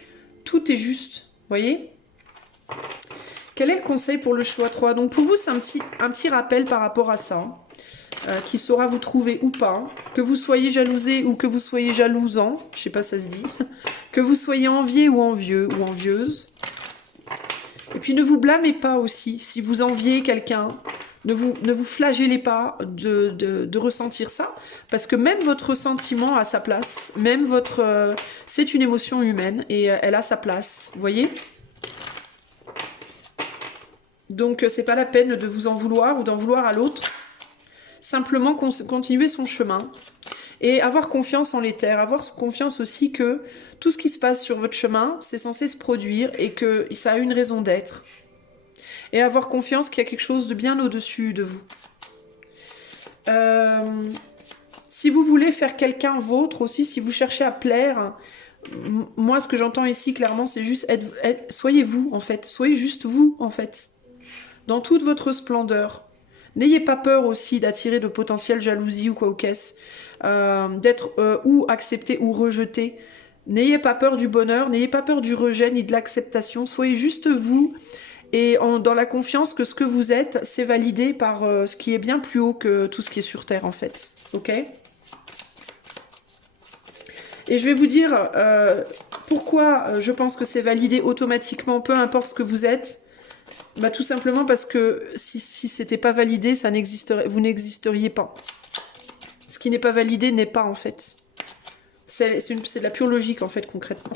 tout est juste, vous voyez? Quel est le conseil pour le choix 3? Donc pour vous, c'est un petit rappel par rapport à ça. Qui saura vous trouver ou pas, que vous soyez jalousé ou que vous soyez jalousant, je sais pas si ça se dit, que vous soyez envié ou envieux ou envieuse. Et puis ne vous blâmez pas aussi, si vous enviez quelqu'un, ne vous flagellez pas de ressentir ça, parce que même votre ressentiment a sa place, même votre... c'est une émotion humaine et elle a sa place, vous voyez? Donc c'est pas la peine de vous en vouloir ou d'en vouloir à l'autre. Simplement continuer son chemin et avoir confiance en l'éther, avoir confiance aussi que tout ce qui se passe sur votre chemin, c'est censé se produire et que ça a une raison d'être. Et avoir confiance qu'il y a quelque chose de bien au-dessus de vous. Si vous voulez faire quelqu'un vôtre aussi, si vous cherchez à plaire, moi ce que j'entends ici clairement c'est juste soyez vous en fait, soyez juste vous en fait, dans toute votre splendeur. N'ayez pas peur aussi d'attirer de potentielles jalousies ou quoi ou qu'est-ce, d'être ou accepté ou rejeté. N'ayez pas peur du bonheur, n'ayez pas peur du rejet ni de l'acceptation. Soyez juste vous et dans la confiance que ce que vous êtes, c'est validé par ce qui est bien plus haut que tout ce qui est sur Terre en fait. Ok ? Et je vais vous dire pourquoi je pense que c'est validé automatiquement, peu importe ce que vous êtes. Bah, tout simplement parce que si c'était pas validé, vous n'existeriez pas. Ce qui n'est pas validé n'est pas en fait. C'est de la pure logique en fait concrètement.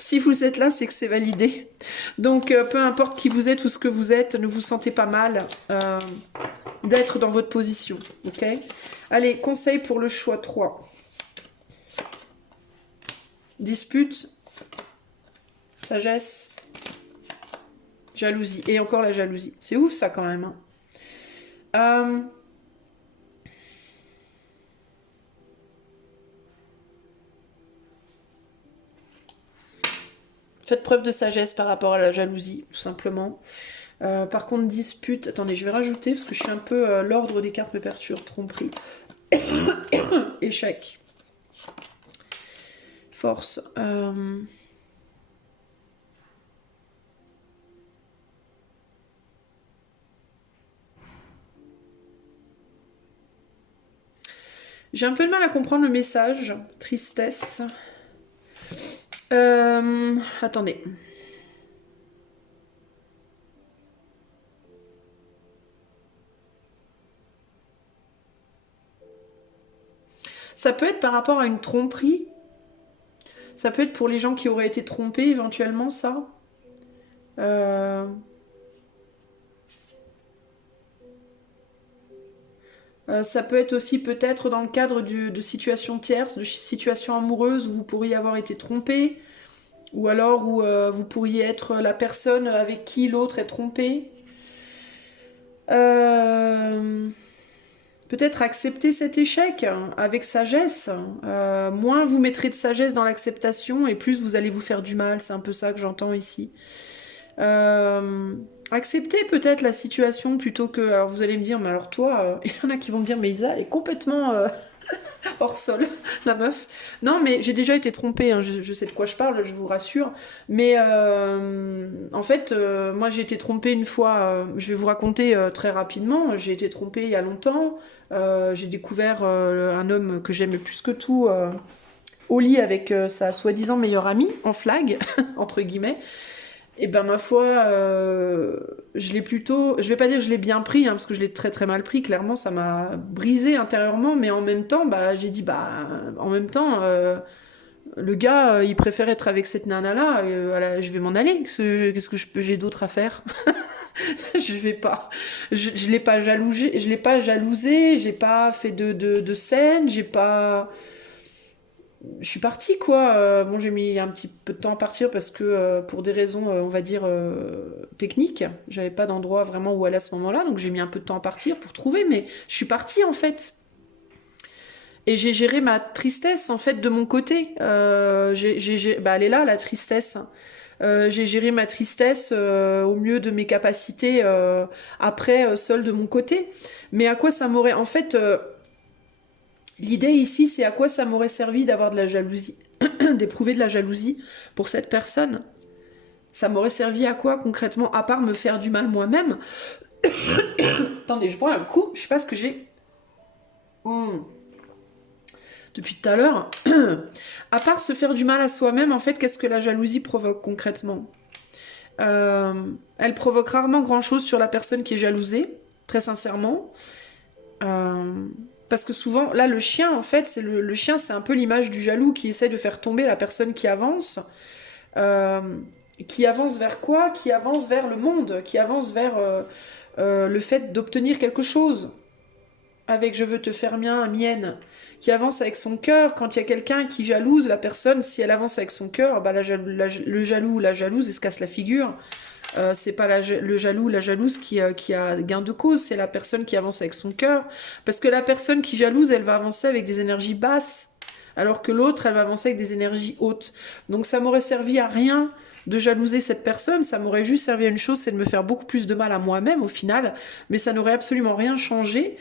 Si vous êtes là, c'est que c'est validé. Donc peu importe qui vous êtes ou ce que vous êtes, ne vous sentez pas mal d'être dans votre position. Ok ? Allez, conseil pour le choix 3. Dispute, sagesse, jalousie. Et encore la jalousie. C'est ouf ça quand même. Faites preuve de sagesse par rapport à la jalousie, tout simplement. Par contre, dispute... Attendez, je vais rajouter, parce que je suis un peu... l'ordre des cartes me perturbe, tromperie. Échec. Force. J'ai un peu de mal à comprendre le message. Tristesse. Attendez. Ça peut être par rapport à une tromperie. Ça peut être pour les gens qui auraient été trompés éventuellement, ça. Euh, Ça peut être aussi peut-être dans le cadre de situations tierces, de situations amoureuses où vous pourriez avoir été trompé, ou alors où vous pourriez être la personne avec qui l'autre est trompé. Euh, Peut-être accepter cet échec avec sagesse. Moins vous mettrez de sagesse dans l'acceptation et plus vous allez vous faire du mal. C'est un peu ça que j'entends ici. Euh, Accepter peut-être la situation plutôt que... Alors vous allez me dire, mais alors toi, il y en a qui vont me dire, mais Isa, elle est complètement hors sol, la meuf. Non, mais j'ai déjà été trompée, hein, je sais de quoi je parle, je vous rassure. Mais en fait, moi j'ai été trompée une fois, je vais vous raconter très rapidement, j'ai été trompée il y a longtemps. J'ai découvert un homme que j'aimais plus que tout au lit avec sa soi-disant meilleure amie, en flag, entre guillemets. Et ben ma foi, je l'ai plutôt, je vais pas dire que je l'ai bien pris, hein, parce que je l'ai très très mal pris, clairement ça m'a brisé intérieurement, mais en même temps, bah j'ai dit, bah en même temps, le gars, il préfère être avec cette nana-là, voilà, je vais m'en aller, qu'est-ce que j'ai d'autre à faire? Je vais pas, je l'ai pas jalousé, j'ai pas fait de scène, j'ai pas je suis partie quoi. Bon, j'ai mis un petit peu de temps à partir parce que pour des raisons, on va dire techniques, j'avais pas d'endroit vraiment où aller à ce moment-là, donc j'ai mis un peu de temps à partir pour trouver. Mais je suis partie en fait, et j'ai géré ma tristesse en fait de mon côté. Bah, elle est là la tristesse. J'ai géré ma tristesse au mieux de mes capacités après seule de mon côté. Mais à quoi ça m'aurait en fait l'idée ici, c'est à quoi ça m'aurait servi d'avoir de la jalousie, d'éprouver de la jalousie pour cette personne. Ça m'aurait servi à quoi concrètement, à part me faire du mal moi-même. Attendez, je prends un coup, je sais pas ce que j'ai. Depuis tout à l'heure. À part se faire du mal à soi-même, en fait, qu'est-ce que la jalousie provoque concrètement? Elle provoque rarement grand-chose sur la personne qui est jalousée, très sincèrement. Parce que souvent, là, le chien, en fait, le chien, c'est un peu l'image du jaloux qui essaie de faire tomber la personne qui avance. Euh, qui avance vers quoi? Qui avance vers le monde, qui avance vers le fait d'obtenir quelque chose. Avec je veux te faire mien, mienne. Qui avance avec son cœur. Quand il y a quelqu'un qui jalouse la personne, si elle avance avec son cœur, bah, le jaloux ou la jalouse, il se casse la figure. C'est pas le jaloux, la jalouse qui a gain de cause, c'est la personne qui avance avec son cœur. Parce que la personne qui jalouse, elle va avancer avec des énergies basses, alors que l'autre, elle va avancer avec des énergies hautes. Donc ça m'aurait servi à rien de jalouser cette personne, ça m'aurait juste servi à une chose, c'est de me faire beaucoup plus de mal à moi-même au final, mais ça n'aurait absolument rien changé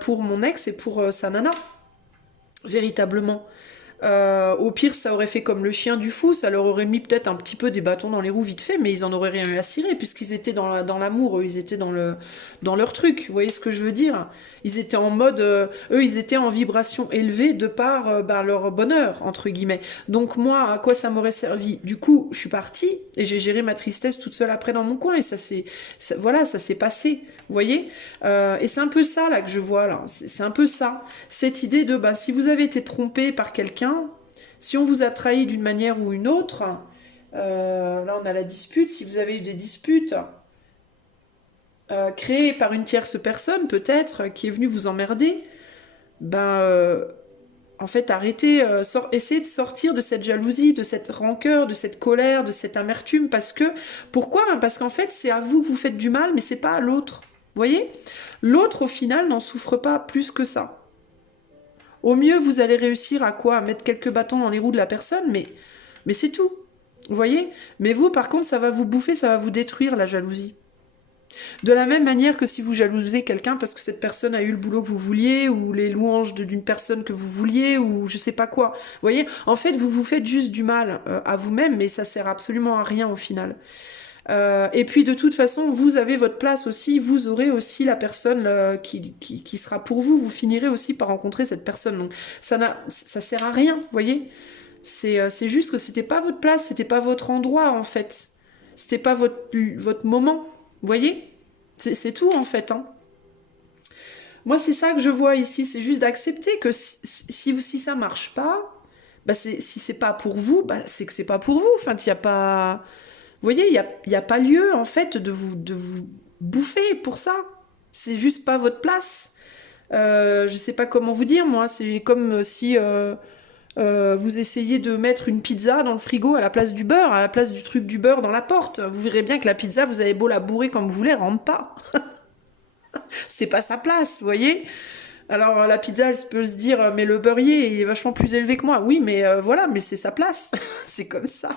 pour mon ex et pour sa nana, véritablement. Au pire, ça aurait fait comme le chien du fou, ça leur aurait mis peut-être un petit peu des bâtons dans les roues vite fait, mais ils en auraient rien eu à cirer, puisqu'ils étaient dans l'amour, eux, ils étaient dans leur truc, vous voyez ce que je veux dire? Ils étaient en mode, eux, ils étaient en vibration élevée de par leur bonheur, entre guillemets. Donc moi, à quoi ça m'aurait servi? Du coup, je suis partie, et j'ai géré ma tristesse toute seule après dans mon coin, et voilà, ça s'est passé, vous voyez? Et c'est un peu ça, là, que je vois, là, c'est un peu ça, cette idée de, bah, si vous avez été trompé par quelqu'un, si on vous a trahi d'une manière ou une autre, là on a la dispute, si vous avez eu des disputes créées par une tierce personne peut-être, qui est venue vous emmerder, ben en fait arrêtez, essayez de sortir de cette jalousie, de cette rancœur, de cette colère, de cette amertume, pourquoi? Ben, parce qu'en fait c'est à vous que vous faites du mal, mais c'est pas à l'autre. Vous voyez? L'autre au final n'en souffre pas plus que ça. Au mieux, vous allez réussir à quoi? À mettre quelques bâtons dans les roues de la personne, mais c'est tout. Vous voyez? Mais vous, par contre, ça va vous bouffer, ça va vous détruire, la jalousie. De la même manière que si vous jalousez quelqu'un parce que cette personne a eu le boulot que vous vouliez, ou les louanges d'une personne que vous vouliez, ou je sais pas quoi. Vous voyez? En fait, vous vous faites juste du mal à vous-même, mais ça sert absolument à rien au final. Et puis de toute façon, vous avez votre place aussi, vous aurez aussi la personne qui sera pour vous, vous finirez aussi par rencontrer cette personne. Donc ça sert à rien, vous voyez? C'est juste que c'était pas votre place, c'était pas votre endroit en fait. C'était pas votre moment, vous voyez? C'est tout en fait, hein. Moi, c'est ça que je vois ici, c'est juste d'accepter que si ça marche pas, bah si c'est pas pour vous, bah c'est que c'est pas pour vous. Enfin, il y a pas... Vous voyez, y a pas lieu, en fait, de vous bouffer pour ça. C'est juste pas votre place. Je sais pas comment vous dire, moi. C'est comme si vous essayez de mettre une pizza dans le frigo à la place du beurre, à la place du truc du beurre dans la porte. Vous verrez bien que la pizza, vous avez beau la bourrer comme vous voulez, elle rentre pas. C'est pas sa place, vous voyez. Alors la pizza, elle peut se dire, mais le beurrier il est vachement plus élevé que moi. Oui, mais voilà, mais c'est sa place. C'est comme ça.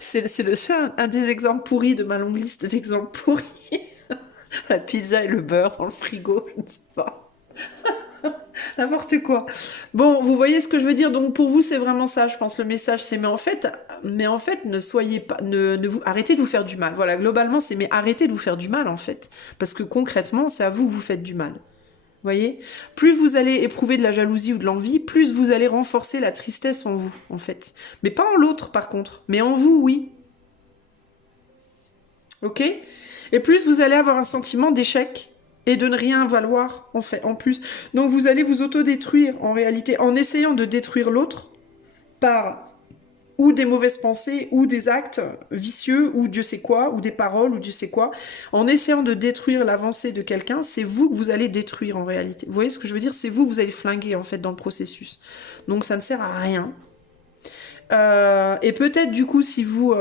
C'est un des exemples pourris de ma longue liste d'exemples pourris. La pizza et le beurre dans le frigo, je ne sais pas. N'importe quoi. Bon, vous voyez ce que je veux dire. Donc pour vous, c'est vraiment ça, je pense. Le message, c'est mais en fait, ne soyez pas, ne vous arrêtez de vous faire du mal. Voilà, globalement, c'est mais arrêtez de vous faire du mal en fait, parce que concrètement, c'est à vous que vous faites du mal. Voyez, plus vous allez éprouver de la jalousie ou de l'envie, plus vous allez renforcer la tristesse en vous, en fait. Mais pas en l'autre, par contre. Mais en vous, oui. Ok? Et plus vous allez avoir un sentiment d'échec et de ne rien valoir, en fait, en plus. Donc vous allez vous autodétruire, en réalité, en essayant de détruire l'autre par ou des mauvaises pensées, ou des actes vicieux, ou Dieu sait quoi, ou des paroles, ou Dieu sait quoi. En essayant de détruire l'avancée de quelqu'un, c'est vous que vous allez détruire en réalité. Vous voyez ce que je veux dire? C'est vous que vous allez flinguer en fait dans le processus. Donc ça ne sert à rien. Et peut-être du coup si vous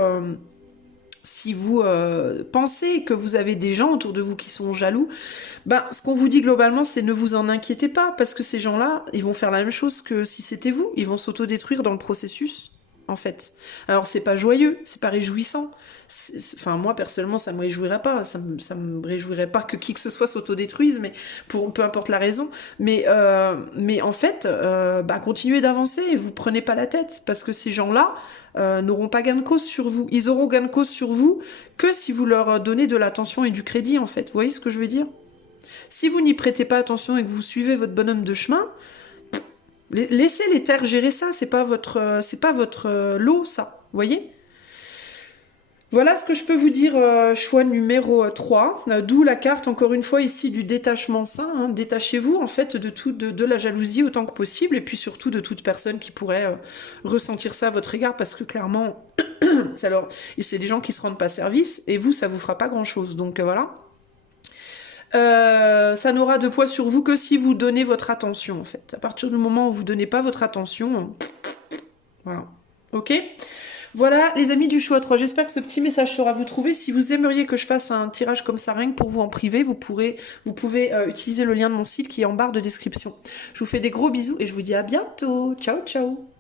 pensez que vous avez des gens autour de vous qui sont jaloux, bah, ce qu'on vous dit globalement, c'est ne vous en inquiétez pas, parce que ces gens-là, ils vont faire la même chose que si c'était vous. Ils vont s'autodétruire dans le processus, en fait. Alors, c'est pas joyeux, c'est pas réjouissant. Enfin, moi, personnellement, ça me réjouirait pas. Ça me réjouirait pas que qui que ce soit s'autodétruise, mais peu importe la raison. Mais en fait, bah, continuez d'avancer et vous prenez pas la tête, parce que ces gens-là n'auront pas gain de cause sur vous. Ils auront gain de cause sur vous que si vous leur donnez de l'attention et du crédit, en fait. Vous voyez ce que je veux dire? Si vous n'y prêtez pas attention et que vous suivez votre bonhomme de chemin, laissez les terres gérer ça, c'est pas votre lot, ça, vous voyez? Voilà ce que je peux vous dire, choix numéro 3, d'où la carte, encore une fois, ici, du détachement sain. Hein. Détachez-vous, en fait, de la jalousie autant que possible, et puis surtout de toute personne qui pourrait ressentir ça à votre égard, parce que clairement, c'est des gens qui se rendent pas service, et vous, ça vous fera pas grand-chose, donc voilà. Ça n'aura de poids sur vous que si vous donnez votre attention, en fait. À partir du moment où vous donnez pas votre attention, voilà. Ok? Voilà, les amis du choix 3, j'espère que ce petit message sera vous trouver. Si vous aimeriez que je fasse un tirage comme ça, rien que pour vous en privé, vous pouvez utiliser le lien de mon site qui est en barre de description. Je vous fais des gros bisous et je vous dis à bientôt. Ciao, ciao!